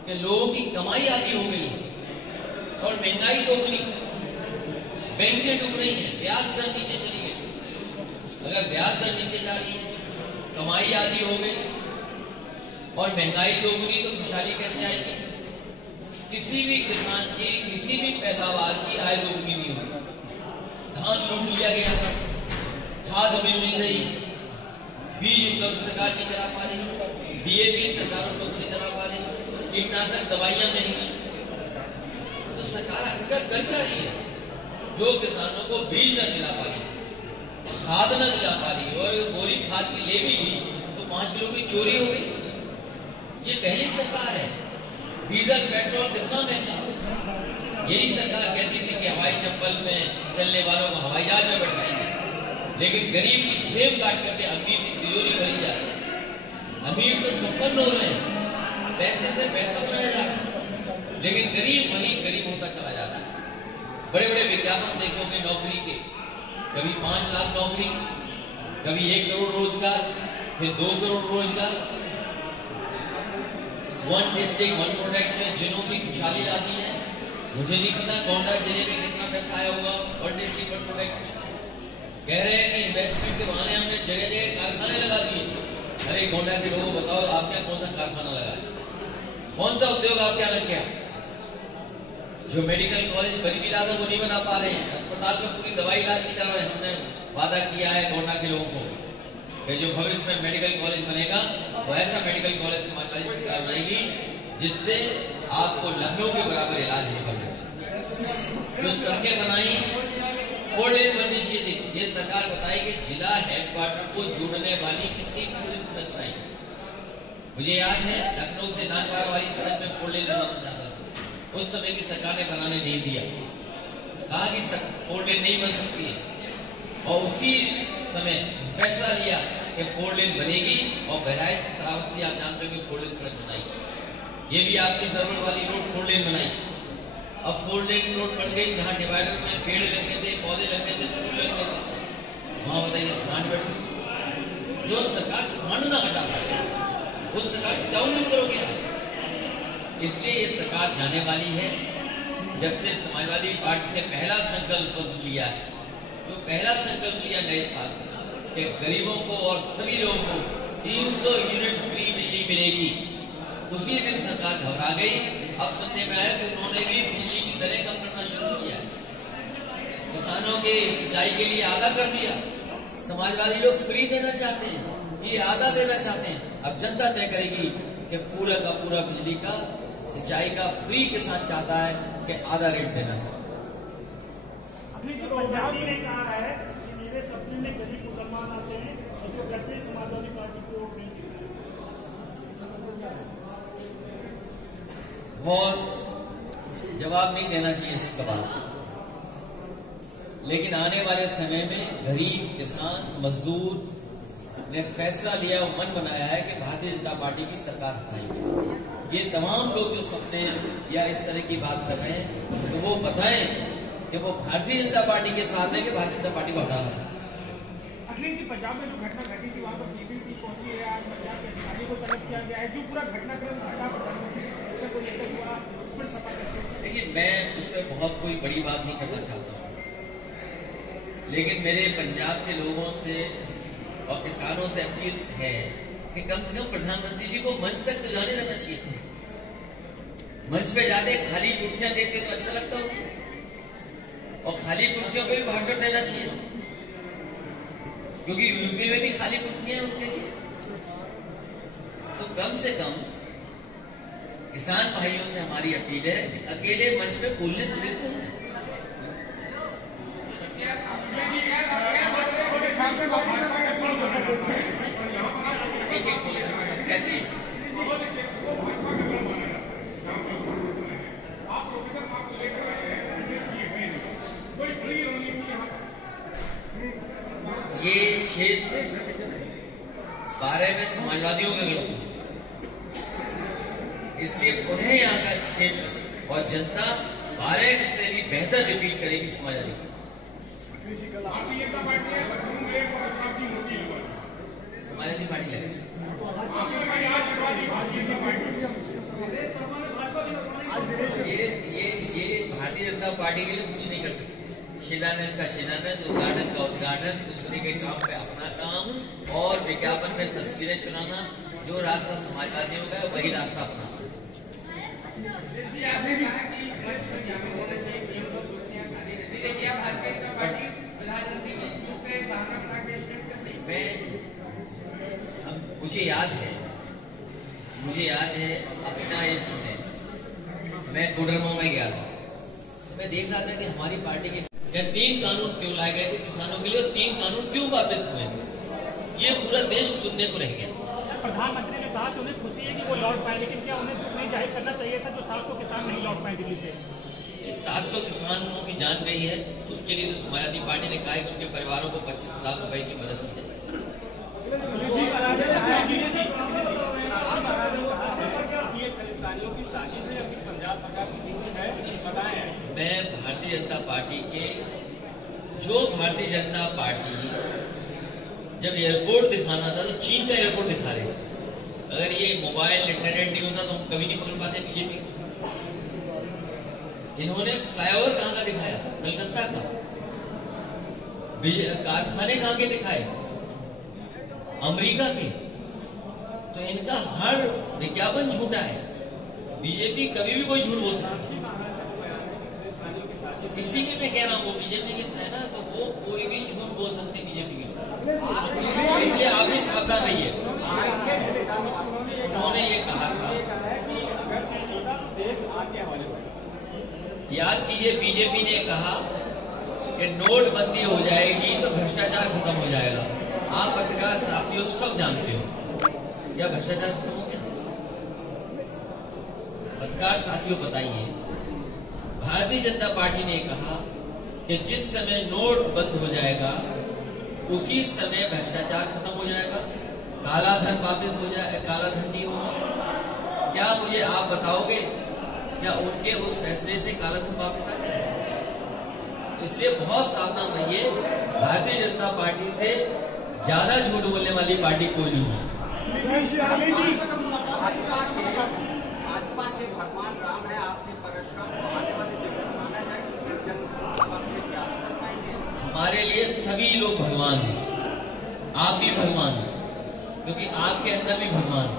कि लोगों की कमाई आधी हो गई है और महंगाई दोगुनी, बैंकें डूब रही हैं, ब्याज दर नीचे चली गई। अगर ब्याज दर नीचे जा रही है, कमाई आधी हो गई और महंगाई दोगुनी, तो खुशहाली कैसे आएगी? किसी भी किसान की किसी भी पैदावार की आय दोगुनी नहीं हुई। धान लूट लिया गया, खाद मिल नहीं रही, बीज उपलब्ध सरकार नहीं करा पा रही, डीएपी सरकार उपलब्ध नहीं करा पा रही, कीटनाशक दवाइयां महंगी। तो सरकार आखिरकार कर क्या रही है? जो किसानों को बीज न दिला पा रही, खाद न दिला पा रही और बोरी खाद की ले भी ली तो 5 किलो की चोरी हो गई। ये पहली सरकार है। डीजल पेट्रोल कितना महंगा। यही सरकार कहती थी कि हवाई चप्पल में चलने वालों को हवाई जहाज में बैठाएंगे, लेकिन गरीब की जेब काट करके अमीर की तिजोरी भरी जा रही है। अमीर तो संपन्न हो रहे हैं, पैसे से पैसा बनाया जा रहा है, लेकिन गरीब वही गरीब होता चला जाता है। बड़े बड़े विज्ञापन देखे होंगे नौकरी के, कभी 5 लाख नौकरी, कभी 1 करोड़ रोजगार, फिर 2 करोड़ रोजगार। 1 डिस्ट्रिक्ट 1 प्रोडक्ट में जिलों की खुशहाली लाती है। मुझे नहीं पता गोंडा जिले में कितना पैसा आया होगा 1 डिस्ट्रिक्ट 1 प्रोडक्ट में। कह रहे हैं कि इन्वेस्टमेंट के बहाने हमने जगह जगह कारखाने लगा दिए। अरे गोंडा के लोगों को बताओ, आपने कौन सा कारखाना लगाया? कौन सा उद्योग आपके यहाँ लग गया? जो मेडिकल कॉलेज गरीबी इलाज वो नहीं बना पा रहे हैं, अस्पताल में पूरी दवाई इलाज नहीं करवा रहे। हमने वादा किया है गोंडा के लोगों को कि जो भविष्य में मेडिकल कॉलेज बनेगा वो ऐसा मेडिकल कॉलेज समाजवादी सरकार बनाएगी जिससे आपको लखनऊ के बराबर इलाज नहीं करना। जो सड़कें बनाई, 4 लेन बननी चाहिए थी। ये सरकार बताई कि जिला हेडक्वार्टर को जोड़ने वाली कितनी 4 लेन सड़क बनाई। मुझे याद है लखनऊ से नागपारा वाली सड़क में 4 लेन बनाना चाहता था, उस समय की सरकार ने बनाने नहीं दिया, कहा कि 4 लेन नहीं बन सकती है। और उसी समय फैसला लिया कि 4 लेन बनेगी और बहराइच से श्रावस्ती आप जानते हो 4 लेन सड़क बनाई। ये भी आपकी जरूरत वाली रोड 4 लेन बनाई। अब 4 लेन रोड बन गई, जहाँ डिवाइडर में पेड़ लगने थे, पौधे लगने थे, फूल लगने थे, वहां बताइए सांड बैठ। जो सरकार सांड ना हटा पाए उस सरकार डाउन नहीं करोगे आप। इसलिए ये सरकार जाने वाली है। जब से समाजवादी पार्टी ने पहला संकल्प लिया है, तो पहला संकल्प लिया नए साल कि गरीबों को और सभी लोगों को 300 यूनिट फ्री बिजली मिलेगी, उसी दिन सरकार घबरा गई। अब सुनने में आया कि उन्होंने भी बिजली की दरें कम करना शुरू किया है, किसानों के सिंचाई के लिए आधा कर दिया। समाजवादी लोग फ्री देना चाहते हैं, ये आधा देना चाहते हैं। अब जनता तय करेगी कि पूरा का पूरा बिजली का सिंचाई का फ्री किसान चाहता है कि आधा रेट देना चाहता है। अपनी जो पंजाब ने कहा है कि मेरे सपने में गरीब मुसलमान आते हैं और जो कहते हैं समाजवादी पार्टी को वोट नहीं देते। बहुत जवाब नहीं देना चाहिए इस सवाल को, लेकिन आने वाले समय में गरीब किसान मजदूर ने फैसला लिया और मन बनाया है कि भारतीय जनता पार्टी की सरकार हटाएंगे। ये तमाम लोग जो सपने या इस तरह की बात कर रहे हैं तो वो बताएं कि वो भारतीय जनता पार्टी के साथ है कि भारतीय जनता पार्टी को हटाना चाहते हैं। अखिलेश जी, पंजाब में जो घटना घटी थी वहाँ पर बीबीसी पहुंची है, आज पंजाब के अधिकारी को तलब किया गया है, जो पूरा घटनाक्रम घटा प्रधानमंत्री की सुरक्षा को लेकर हुआ उस पर सपा कैसे? देखिए, मैं उसमें बहुत कोई बड़ी बात नहीं करना चाहता हूँ, लेकिन मेरे पंजाब के लोगों से और किसानों से अपील है कि कम से कम प्रधानमंत्री जी को मंच तक तो जाने देना चाहिए। मंच पे जाते खाली कुर्सियां देख के तो अच्छा लगता हो, और खाली कुर्सियों पे भी भाषण देना चाहिए, क्योंकि यूपी में भी खाली कुर्सियां हैं उनके लिए। तो कम से कम किसान भाइयों से हमारी अपील है कि अकेले मंच पे बोलने तो देते हैं। क्या चीज? ये क्षेत्र 12 में समाजवादियों में गढ़, इसलिए उन्हें यहाँ का क्षेत्र और जनता 12 से भी बेहतर रिपीट करेगी समाजवादी। समाजवादी पार्टी लगेगी। ये भारतीय जनता पार्टी के लिए कुछ नहीं कर सकती। शिलान्यास का शिलान्यास, उद्घाटन का उद्घाटन, दूसरे के काम पे अपना काम और विज्ञापन में तस्वीरें चुनाना, जो रास्ता समाजवादियों का है वही रास्ता अपना। मुझे याद है अपना ये समय मैं कोडरमा में गया था, मैं देख रहा था कि हमारी पार्टी के 3 कानून क्यों लाए गए थे किसानों के लिए, और 3 कानून क्यों वापस हुए, ये पूरा देश सुनने को रह गया। प्रधानमंत्री ने कहा कि उन्हें खुशी है कि वो लौट पाए, लेकिन क्या उन्हें दुख नहीं जाहिर करना चाहिए था जो 700 किसान नहीं लौट पाए दिल्ली से? 700 किसानों की जान गई है, उसके लिए तो समाजवादी पार्टी ने कहा है कि उनके परिवारों को 25 लाख रुपए की मदद की जाए। मैं भारतीय जनता पार्टी के भारतीय जनता पार्टी जब एयरपोर्ट दिखाना था तो चीन का एयरपोर्ट दिखा रहे थे। अगर ये मोबाइल इंटरनेट नहीं होता तो हम कभी नहीं पहुंच पाते बीजेपी। इन्होंने फ्लाईओवर कहां का दिखाया? कलकत्ता का। कारखाने कहां के दिखाए? अमेरिका के। तो इनका हर विज्ञापन झूठा है। बीजेपी कभी भी कोई झूठ बोल सकती है। इसीलिए मैं कह रहा हूँ वो बीजेपी के है ना, तो वो कोई भी झूठ बोल सकते बीजेपी के, इसलिए आप भी सावधान रहिए। उन्होंने ये कहा था, याद कीजिए बीजेपी ने कहा कि नोटबंदी हो जाएगी तो भ्रष्टाचार खत्म हो जाएगा। आप पत्रकार साथियों सब जानते हो क्या भ्रष्टाचार खत्म हो गया? पत्रकार साथियों बताइए। भारतीय जनता पार्टी ने कहा कि जिस समय नोट बंद हो जाएगा उसी समय भ्रष्टाचार खत्म हो जाएगा, काला धन वापस हो जाए, काला धन नहीं होगा। क्या मुझे आप बताओगे क्या उनके उस फैसले से काला धन वापस आ जाएगा? तो इसलिए बहुत सावधान रहिए। भारतीय जनता पार्टी से ज्यादा झूठ बोलने वाली पार्टी कोई नहीं है। हमारे लिए सभी लोग भगवान हैं, आप भी भगवान हैं, क्योंकि आपके अंदर भी भगवान है।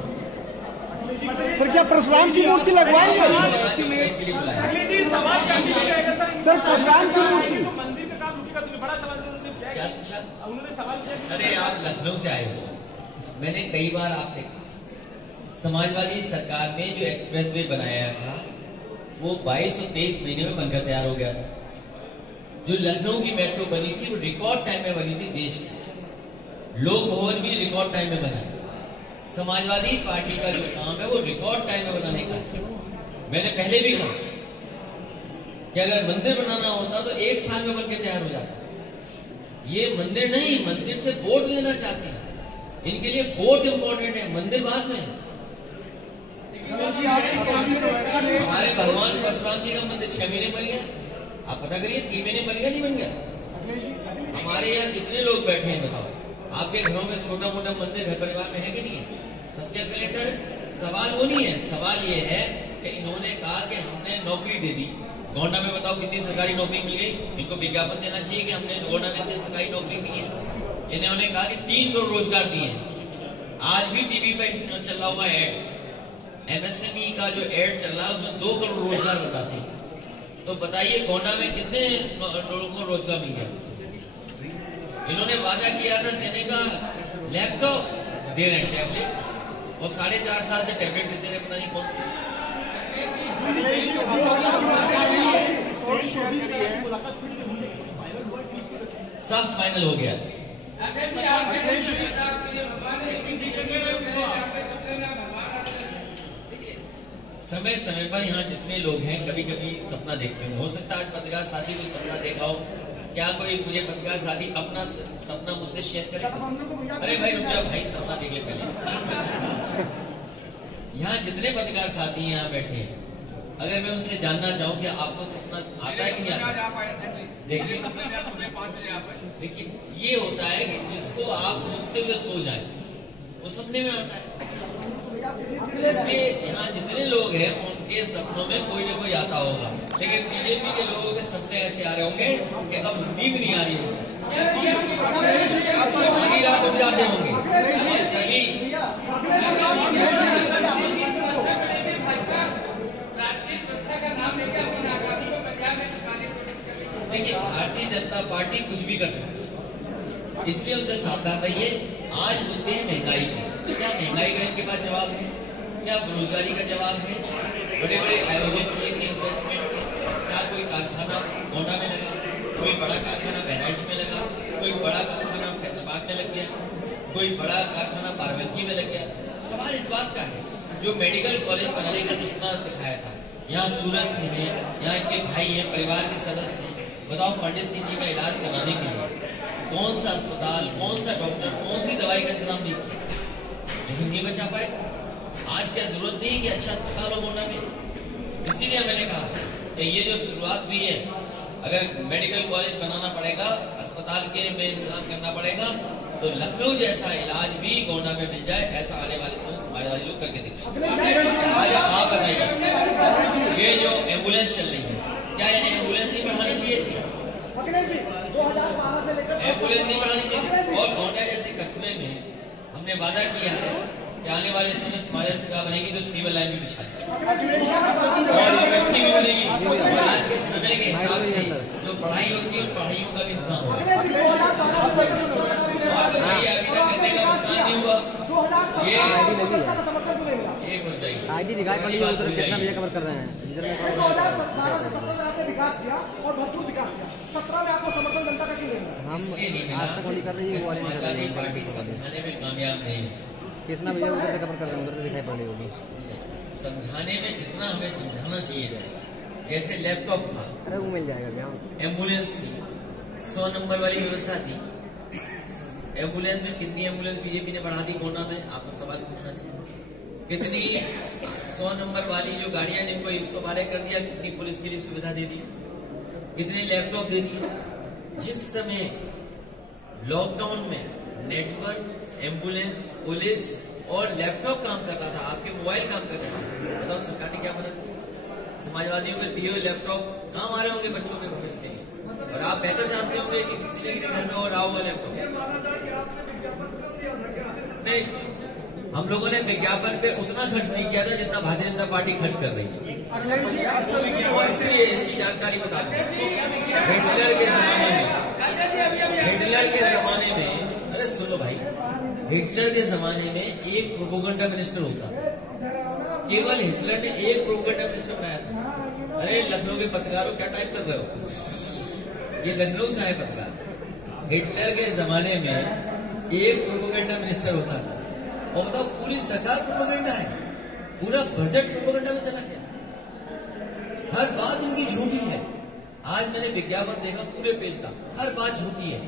सर क्या परशुराम की मूर्ति लगवाएंगे? सर परशुराम की मूर्ति मंदिर में काम रुकेगा, तुम्हें बड़ा सवाल क्या पूछा? उन्होंने सवाल किया। अरे आप लखनऊ से आए हो, मैंने कई बार आपसे कहा समाजवादी सरकार ने जो एक्सप्रेसवे बनाया था वो 22 और 23 महीने में बनकर तैयार हो गया था। जो लखनऊ की मेट्रो बनी थी वो रिकॉर्ड टाइम में बनी थी। देश की लोक भवन भी रिकॉर्ड टाइम में बना। समाजवादी पार्टी का जो काम है वो रिकॉर्ड टाइम में बनाने का। मैंने पहले भी कहा कि अगर मंदिर बनाना होता तो 1 साल में बनकर तैयार हो जाता। ये मंदिर नहीं, मंदिर से वोट लेना चाहते हैं, इनके लिए वोट इंपॉर्टेंट है, मंदिर बाद में। हमारे भगवान परशुराम जी का मंदिर 6 महीने बन गया, आप पता करिए 3 महीने बन गया नहीं बन गया। हमारे यहाँ जितने लोग बैठे हैं बताओ, आपके घरों में छोटा मोटा मंदिर घर परिवार में है कि नहीं है? सबके कैलेंडर। सवाल वो नहीं है, सवाल ये है कि इन्होंने कहा कि हमने नौकरी दे दी। गोंडा में बताओ कितनी सरकारी नौकरी मिल गई? इनको विज्ञापन देना चाहिए कि हमने गोंडा में इतनी सरकारी नौकरी दी है। इन्होंने कहा कि 3 करोड़ रोजगार दिए हैं। आज भी टीवी पे चल रहा हुआ एड, एमएसएमई का जो एड चल रहा है उसमें 2 करोड़ रोजगार बताते हैं। तो बताइए गोंडा में कितने लोगों को रोजगार मिल गया? इन्होंने वादा किया था देने का, लैपटॉप दे रहे हैं, टैबलेट, और 4.5 साल से टैबलेट देते रहे, पता नहीं कौन सी। सब फाइनल हो गया। समय समय पर यहाँ जितने लोग हैं कभी कभी सपना देखते हैं। हो सकता है आज पत्रकार साथी कोई सपना देखा हो। क्या कोई मुझे पत्रकार साथी अपना सपना मुझसे शेयर करे? अरे भाई रुक जाओ भाई, सपना देख ले पहले। यहाँ जितने पत्रकार साथी यहाँ बैठे हैं, अगर मैं उनसे जानना चाहूँ कि आपको सपना आता है कि नहीं आता? देखिए ये होता है कि जिसको आप सोचते हुए सो जाए वो सपने में आता है। इसलिए यहाँ जितने लोग हैं उनके सपनों में कोई ना कोई आता होगा, लेकिन बीजेपी के लोगों के सपने ऐसे आ रहे होंगे कि अब नींद नहीं आ रही होगी, आधी रात उठ जाते होंगे। तभी देखिए भारतीय जनता पार्टी कुछ भी कर सकती है, इसलिए उनसे सावधान रहिए। आज मुद्दे हैं महंगाई के। क्या महंगाई का इनके पास जवाब है? क्या बेरोजगारी का जवाब है? बड़े बड़े आयोजन किए थे इन्वेस्टमेंट के, क्या कोई कारखाना गोंडा में लगा, कोई बड़ा कारखाना बहराइच में लगा, कोई बड़ा कारखाना फैसलाबाद में लग गया, कोई बड़ा कारखाना बाराबंकी में लग गया? सवाल इस बात का है, जो मेडिकल कॉलेज बनाने का सपना दिखाया था, यहाँ सूरज सिंह है, यहाँ इनके भाई हैं, परिवार के सदस्य हैं। बताओ पंडित सिंह जी का इलाज कराने के लिए कौन सा अस्पताल, कौन सा डॉक्टर, कौन सी दवाई का इंतजाम नहीं किया, लेकिन नहीं बचा पाए। आज क्या जरूरत नहीं कि अच्छा अस्पताल हो गोंडा में? इसीलिए मैंने कहा कि ये जो शुरुआत हुई है, अगर मेडिकल कॉलेज बनाना पड़ेगा, अस्पताल के में इंतजाम करना पड़ेगा, तो लखनऊ जैसा इलाज भी गोंडा में मिल जाए, ऐसा आने वाले समय समाजवादी लोग करके दिखाएंगे। आप बताइए, ये जो एम्बुलेंस चल रही है, क्या इन्हें एम्बुलेंस नहीं बढ़ानी चाहिए थी? एम्बुलेंस नहीं बढ़ानी चाहिए। और गोंडा जैसे कस्बे में हमने वादा किया है कि आने वाले समय समाज सरकार बनेगी तो सिविल लाइन भी बिछा और यूनिवर्सिटी भी बनेगी। आज के समय के हिसाब से जो पढ़ाई होती है उन पढ़ाइयों का भी इंतजाम होगा। और बताइए अभी तक करने का नुकसान नहीं हुआ, ये हो जाएगी। आईडी दिखाई पड़ी है, उधर कितना भैया कवर कर रहे हैं? 2017 से आपने विकास किया और भरपूर विकास किया, 17 में आपको समर्थन जनता का क्यों लेना? हम आज तक वाली कर रही है, वो वाली नहीं कर रही है। पार्टी समझाने में कामयाब नहीं है। कितना भैया उधर से कवर कर रहे हैं, उधर से दिखाई पड़ रही होगी। समझाने में जितना हमें समझाना चाहिए, जैसे लैपटॉप था, अरे वो मिल जाएगा भैया। एम्बुलेंस थी, 100 नंबर वाली व्यवस्था थी। एम्बुलेंस में कितनी एम्बुलेंस बीजेपी ने बढ़ा दी गोंडा में? आपको सवाल पूछना चाहिए। कितनी 100 नंबर वाली जो गाड़ियां जिनको 112 कर दिया, कितनी पुलिस के लिए सुविधा दे दी, कितने लैपटॉप दे दिए। जिस समय लॉकडाउन में नेटवर्क, एम्बुलेंस, पुलिस और लैपटॉप काम कर रहा था, आपके मोबाइल काम कर रहे थे। बताओ सरकार ने क्या मदद की? समाजवादियों के दिए हुए लैपटॉप काम आ रहे होंगे बच्चों के भविष्य के लिए, और आप बेहतर जानते होंगे कि किसी न किसी घर में और रहा हुआ लैपटॉप। नहीं, हम लोगों ने विज्ञापन पे उतना खर्च नहीं किया था जितना भारतीय जनता पार्टी खर्च कर रही है, और इसलिए इसकी जानकारी बता दूं। हिटलर के जमाने में, अरे सुनो भाई, हिटलर के जमाने में एक प्रोपेगेंडा मिनिस्टर होता था, केवल हिटलर ने एक प्रोपेगेंडा मिनिस्टर बनाया था। अरे लखनऊ के पत्रकारों क्या टाइप कर रहे हो? ये लखनऊ से आए पत्रकार। हिटलर के जमाने में एक प्रोपेगेंडा मिनिस्टर होता था, और बताओ पूरी सरकार प्रोपेगेंडा है, पूरा बजट प्रोपेगेंडा में चला गया। हर बात उनकी झूठी है। आज मैंने विज्ञापन देखा पूरे पेज का, हर बात झूठी है।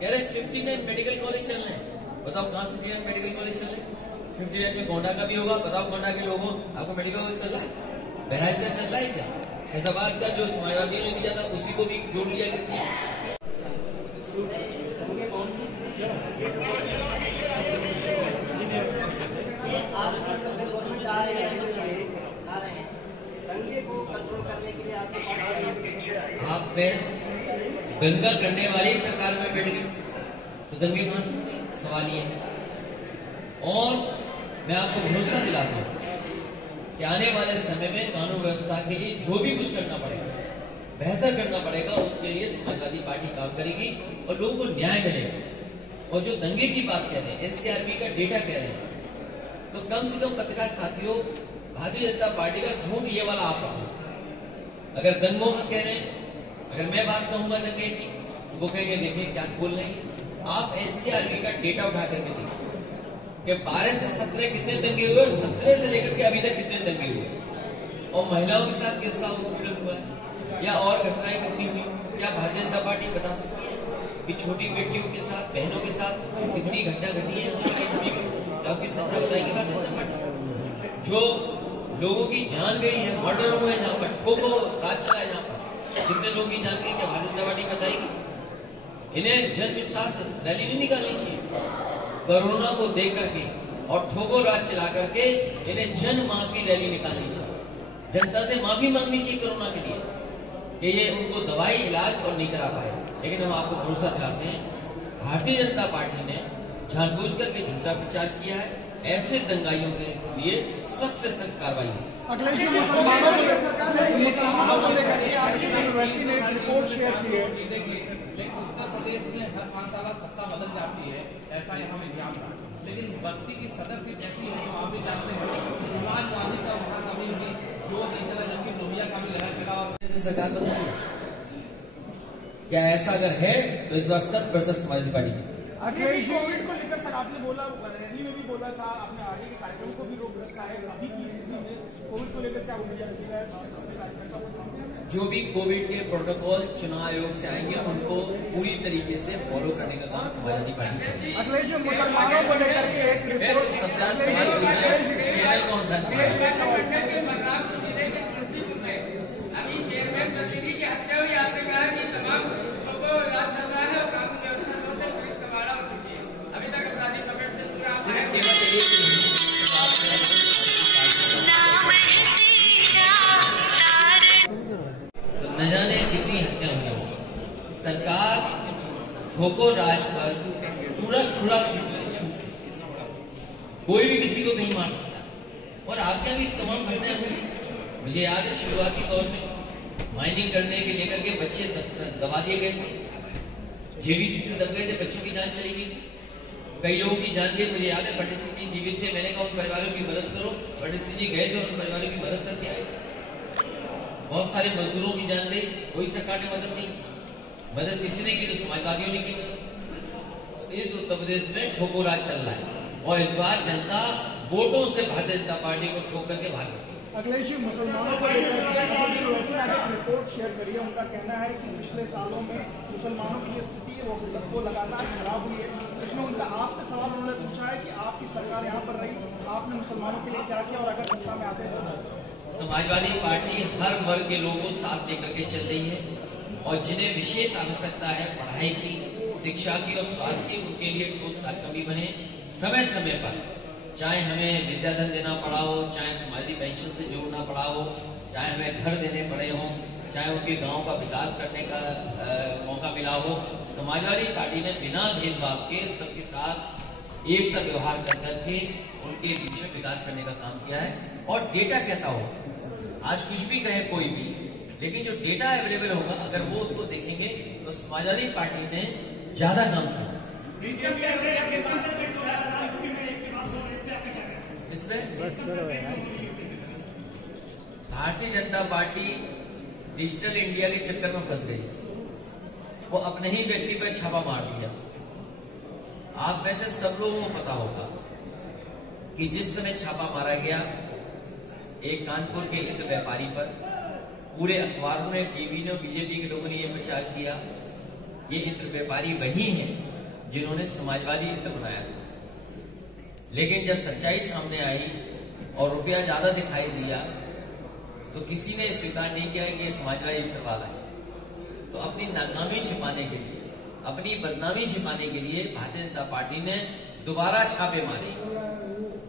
कह रहे 59 मेडिकल कॉलेज चल रहे हैं। बताओ कहाँ 59 मेडिकल कॉलेज चल रहे हैं? 59 में गोंडा का भी होगा। बताओ गोंडा के लोगों, आपको मेडिकल कॉलेज चल रहा है? बहराइच का चल रहा है क्या? फैजाबाद का जो समाजवादियों ने दिया था उसी को भी जोड़ लिया गया। आप दंगा करने वाली सरकार में बैठ गई तो दंगे कहां से होंगे? सवाल ये है। और मैं आपको भरोसा दिलाता हूं कि आने वाले समय में कानून व्यवस्था के लिए जो भी कुछ करना पड़ेगा, बेहतर करना पड़ेगा, उसके लिए समाजवादी पार्टी काम करेगी और लोगों को न्याय मिलेगा। और जो दंगे की बात कह रहे हैं, एनसीआरबी का डेटा कह रहे हैं, तो कम से कम पत्रकार साथियों, भारतीय जनता पार्टी का झूठ ये वाला आप रहा। अगर दंगों का कह रहे हैं, अगर मैं बात कहूंगा दंगे की, तो वो कहेंगे देखिए क्या बोल रहे हैं। आप एनसीआरबी का डेटा उठा करके देखिए कि 12 से 17 कितने दंगे हुए, 17 से लेकर के अभी तक कितने दंगे हुए, और महिलाओं के साथ कितना उत्पीड़न हुआ है या और घटनाएं कितनी हुई। क्या भारतीय जनता पार्टी बता सकती है कि छोटी बेटियों के साथ, बहनों के साथ कितनी घटना घटी है? क्या उसकी संख्या बताएगी भारतीय जनता पार्टी? जो लोगों की जान गई है, मर्डर हुए हैं, जहां पर ठोको राज चला है, जहां पर कितने लोगों की जान गई, क्या भारतीय जनता पार्टी बताएगी? इन्हें जन विश्वास रैली नहीं निकालनी चाहिए कोरोना को देख करके और ठोको राज चला करके, इन्हें जन माफी रैली निकालनी चाहिए, जनता से माफी मांगनी चाहिए कोरोना के लिए कि ये उनको दवाई, इलाज और नहीं करा पाए। लेकिन हम आपको भरोसा दिलाते हैं, भारतीय जनता पार्टी ने जानबूझ करके झूठा प्रचार किया है। ऐसे दंगाइयों के लिए सख्त से सख्त कार्रवाई है। अखिलेश जी, मुसलमानों को लेकर के आज वैसी ने एक रिपोर्ट शेयर की है। उत्तर प्रदेश में हर 5 साल सत्ता बदल जाती है, ऐसा यहाँ विज्ञान था, लेकिन बस्ती की सदर सीट ऐसी है जो आप भी जानते हैं, समाजवादी का वहां कभी भी जो नहीं चला, जबकि लोहिया का भी लहर चला। और सरकार बनती है क्या? ऐसा अगर है तो इस बार 100% समाजवादी पार्टी जीती। अखिलेश जी, कोविड को लेकर सर आपने बोला, रैली में भी बोला था, आपने आगे के कार्यक्रम को भी रोक रखा है, अभी की स्थिति में कोविड को लेकर क्या बोलिएगा? जो भी कोविड के प्रोटोकॉल चुनाव आयोग से आएंगे उनको पूरी तरीके से फॉलो करने का काम समाजवादी पार्टी करेगी। अखिलेश जी, मुसलमानों को लेकर के एक रिपोर्ट, सबसे ज्यादा सवाल पूछने चैनल कौन सा? अभी चेयरमैन प्रतिनिधि की हत्या हुई, आपने कहा कि तमाम लोगों को राज चल रहा है और कानून व्यवस्था होते पुलिस का बाड़ा हो चुकी है। अभी तक अपराधी पकड़ से पूरा न जाने कितनी हत्या हुई। सरकार ठोको राज पर पूरा खुला छूट, कोई भी किसी को नहीं मार सकता। और आपके भी तमाम घटनाएं हुई। मुझे याद है शुरुआती दौर में माइनिंग करने के लेकर के बच्चे दबा दिए गए थे, जेडीसी से दब गए थे, बच्चों की जान चली गई, कई लोगों की जान गई। मुझे याद है पंडित सिंह जी जीवित थे, मैंने कहा उन परिवारों की मदद करो। पंडित सिंह जी गए थे और उन परिवारों की मदद करके आए। बहुत सारे मजदूरों की जान गई, कोई सरकार ने मदद नहीं की। मदद किसी ने की तो समाजवादियों ने की मदद। इस उत्तर प्रदेश में ठोको राज चल रहा है और इस बार जनता वोटों से भारतीय जनता पार्टी को ठोक करके भाग गई। अखिलेश जी, मुसलमानों को लेकर एक रिपोर्ट शेयर करी है। उनका कहना है कि पिछले सालों में मुसलमानों की स्थिति वो लगातार खराब हुई है। इसमें उनका आपसे सवाल उन्होंने पूछा है कि आपकी सरकार यहाँ पर रही, आपने मुसलमानों के लिए क्या किया और अगर सत्ता में आते हैं तो? समाजवादी पार्टी हर वर्ग के लोगों को साथ लेकर के चल रही है और जिन्हें विशेष आवश्यकता है पढ़ाई की, शिक्षा की और स्वास्थ्य की, उनके लिए ठोस कार्यक्रम भी बने समय समय पर। चाहे हमें विद्याधन देना पड़ा हो, चाहे समाजी पेंशन से जोड़ना पड़ा हो, चाहे हमें घर देने पड़े हों, चाहे उनके गांव का विकास करने का मौका मिला हो, समाजवादी पार्टी ने बिना भेदभाव के सबके साथ एक सा व्यवहार करके उनके बीच में विकास करने का काम किया है। और डेटा कहता हो, आज कुछ भी कहे कोई भी, लेकिन जो डेटा अवेलेबल होगा अगर वो उसको देखेंगे तो समाजवादी पार्टी ने ज्यादा काम किया। इसमें Bharatiya Janata party digital India के चक्कर में फंस गई। वो अपने ही व्यक्ति पर छापा मार दिया। आप वैसे सब लोगों को पता होगा कि जिस समय छापा मारा गया एक कानपुर के इत्र व्यापारी पर, पूरे अखबारों ने, टीवी ने, बीजेपी के लोगों ने यह प्रचार किया ये इत्र व्यापारी वही हैं जिन्होंने समाजवादी इत्र बनाया था। लेकिन जब सच्चाई सामने आई और रुपया ज्यादा दिखाई दिया तो किसी ने स्वीकार नहीं किया कि ये समाजवादी इत्र वाला है। तो अपनी नाकामी छिपाने के लिए, अपनी बदनामी छिपाने के लिए भारतीय जनता पार्टी ने दोबारा छापे मारे।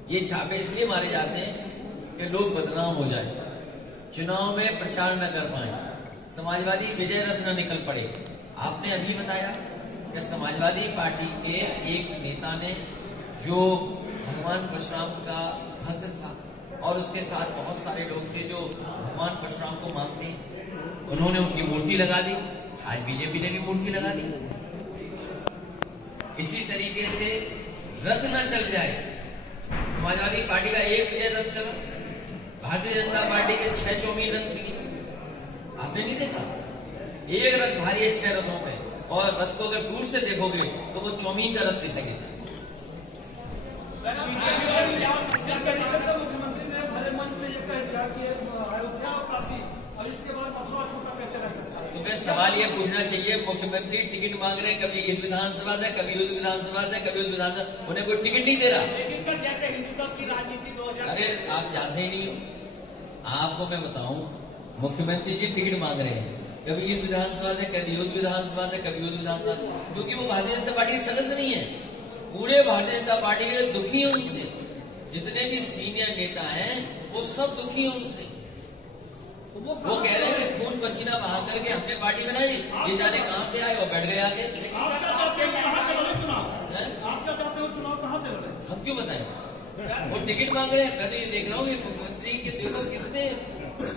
ये छापे इसलिए मारे जाते हैं कि लोग बदनाम हो जाए, चुनाव में प्रचार न कर पाए, समाजवादी विजय रथ न निकल पड़े। आपने अभी बताया कि समाजवादी पार्टी के एक नेता ने, जो भगवान परशुराम का भक्त था और उसके साथ बहुत सारे लोग थे जो भगवान परशुराम को मानते हैं, उन्होंने उनकी मूर्ति लगा दी। आज बीजेपी ने भी मूर्ति लगा दी। इसी तरीके से रथ न चल जाए, समाजवादी पार्टी का एक विजय रथ चला, भारतीय जनता पार्टी के 6 चौमीन रथ निकले। आपने नहीं देखा? एक रथ भारी है 6 रथों पे, और रथ को अगर दूर से देखोगे तो वो चौमीन का रथ दिखाई देता है। मुख्यमंत्री ने भरे मन में ये कह दिया कि अयोध्या अपराधी, और इसके बाद मथुरा छूटा कैसे रह सकता है? तो फिर सवाल ये पूछना चाहिए, मुख्यमंत्री टिकट मांग रहे हैं, कभी इस विधानसभा से, कभी उस विधानसभा से, कभी उस विधानसभा, उन्हें कोई टिकट नहीं दे रहा। लेकिन सर जैसे हिंदुत्व की राजनीति 2000, अरे आप जानते ही नहीं हो। आपको मैं बताऊं, मुख्यमंत्री जी टिकट मांग रहे हैं, कभी इस विधानसभा से, कभी उस विधानसभा से, कभी उस विधानसभा, क्योंकि वो भारतीय जनता पार्टी के सदस्य नहीं है। पूरे भारतीय जनता पार्टी के दुखी है उनसे। जितने भी सीनियर नेता हैं वो सब दुखी है उनसे। वो कह रहे हैं खून पसीना बहा करके हमने पार्टी बनाई, ये जाने कहां से आए और बैठ गए आके। हम क्यों बताएं? वो टिकट मांग रहे हैं। मैं तो ये देख रहा हूँ कि मुख्यमंत्री के देखो कितने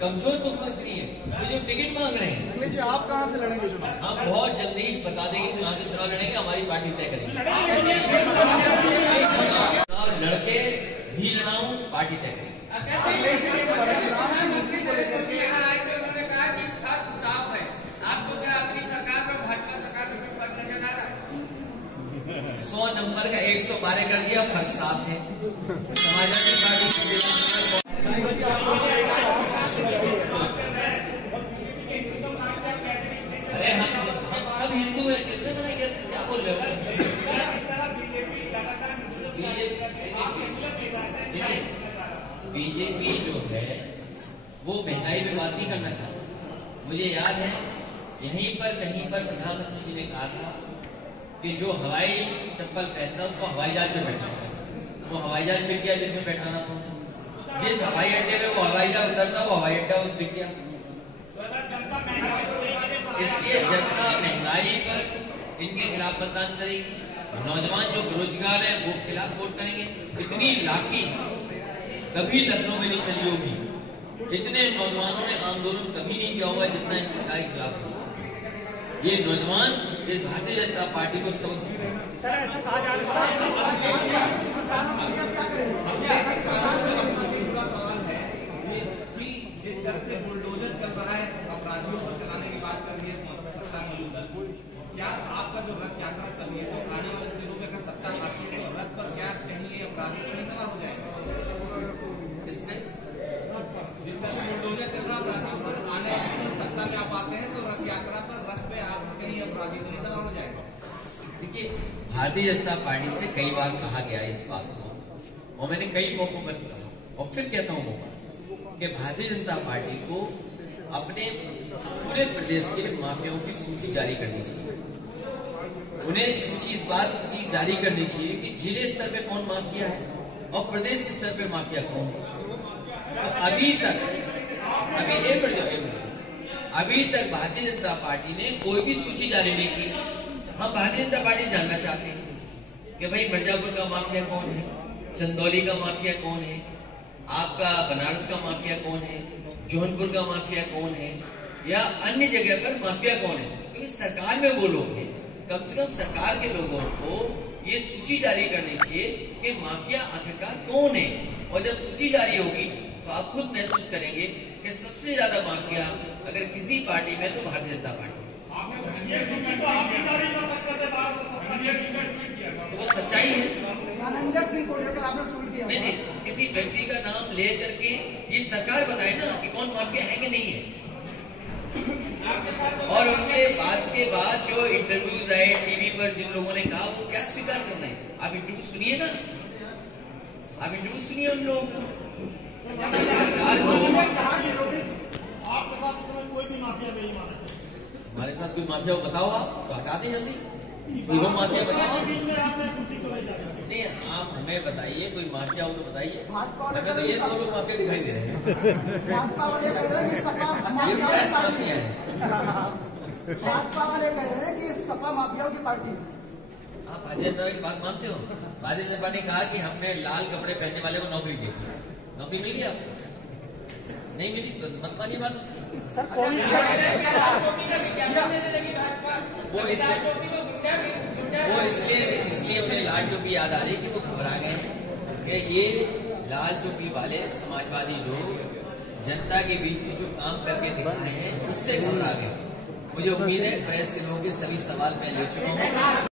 कमजोर मुख्यमंत्री है, तो जो टिकट मांग रहे हैं। आप कहाँ से लड़ेंगे चुनाव? हम बहुत जल्दी बता देंगे कहां से चुनाव लड़ेंगे, हमारी पार्टी तय करेगी। चुनाव लड़के भी लड़ाऊं, पार्टी तय करेगी। प्रधानमंत्री को लेकर के यहाँ आए थे, उन्होंने कहा कि फर्क साफ है। आपको क्या अपनी सरकार और भाजपा सरकार में कोई फर्क नजर आ रहा है? 100 नंबर का 112 कर दिया, फर्क साफ है। समाजवादी पार्टी अरे हम सब हिंदू हैं, किसने मना किया? क्या बोल रहे हो? बीजेपी जो है वो महंगाई पे बात नहीं करना चाहता। मुझे याद है यहीं पर कहीं पर प्रधानमंत्री जी ने कहा था कि जो हवाई चप्पल पहनता उसको हवाई जहाज में बैठाना। वो हवाई जहाज बिक गया जिसमें बैठाना था। जिस हवाई अड्डे में वो हवाई जहाज उतरता वो हवाई अड्डा बिक गया। इसलिए जनता महंगाई पर इनके खिलाफ मतदान करेगी। नौजवान जो बेरोजगार है वो खिलाफ वोट करेंगे। इतनी लाठी कभी लखनऊ में नहीं चली होगी, इतने नौजवानों ने आंदोलन कभी नहीं किया होगा जितना इन सरकार के खिलाफ हुआ। ये नौजवान इस भारतीय जनता पार्टी को सबक सिखाएंगे। जिस तरह से बुलडोजर चल रहा है, अपराधियों को चलाने की बात कर रही है सत्ता मौजूदा, क्या आपका जो रथ यात्रा चल रही है तो आने वाले दिनों में अगर सत्ता आती है तो रथ पर क्या कहीं अपराधी तो नहीं सवार हो जाएगा? किसने? जिस तरह से बुलडोजर चल रहा अपराधियों पर, आने वाले सत्ता में आप आते हैं तो रथ यात्रा पर, रथ पे आप कहीं अपराधी तो नहीं सवार हो जाएगा? देखिए, भारतीय जनता पार्टी से कई बार कहा गया है इस बात को, और मैंने कई मौकों पर कहा और फिर कहता हूँ कि भारतीय जनता पार्टी को अपने पूरे प्रदेश के माफियाओं की सूची जारी करनी चाहिए। उन्हें सूची इस बात की जारी करनी चाहिए कि जिले स्तर पे कौन माफिया है और प्रदेश स्तर पे माफिया कौन है। तो अभी तक भारतीय जनता पार्टी ने कोई भी सूची जारी नहीं की। हम भारतीय जनता पार्टी जानना चाहते हैं कि भाई मिर्जापुर का माफिया कौन है, चंदौली का माफिया कौन है, आपका बनारस का माफिया कौन है, जौनपुर का माफिया कौन है, या अन्य जगह पर माफिया कौन है। क्योंकि सरकार में वो लोग हैं, कम से कम सरकार के लोगों को ये सूची जारी करनी चाहिए कि माफिया आखिरकार कौन है। और जब सूची जारी होगी तो आप खुद महसूस करेंगे कि सबसे ज्यादा माफिया अगर किसी पार्टी में तो भारतीय जनता पार्टी। तो वो सच्चाई है। नहीं, किसी व्यक्ति का नाम ले करके ये सरकार बताए ना कि कौन माफिया है कि नहीं है। और उनके बाद जो इंटरव्यूज आए टीवी पर, जिन लोगों ने कहा वो क्या स्वीकार करना है। आप इंटरव्यू सुनिए ना, आप इंटरव्यू सुनिए उन लोगों का। हमारे साथ कोई माफिया बताओ, आप तो हटा दें जल्दी। कोई हो माफिया बताओ। नहीं, आप हमें बताइए कोई माफिया हो तो बताइए। हमें तो ये दो लोग माफिया दिखाई दे रहे हैं। ये माफिया है। भाजपा वाले कह रहे हैं कि सपा माफियाओं की पार्टी। आप भारतीय जनता की बात मानते हो? भारतीय जनता पार्टी ने कहा कि हमने लाल कपड़े पहनने वाले को नौकरी दी। नौकरी मिल गई आपको? नहीं मिली तो मत मानिए बात। वो इसलिए उन्हें लाल टोपी याद आ रही कि वो घबरा गए हैं कि ये लाल टोपी वाले समाजवादी लोग जनता के बीच में जो काम करके दिखाए हैं उससे घबरा गए। मुझे उम्मीद है प्रेस के लोगों के सभी सवाल मैं ले चुका हूँ।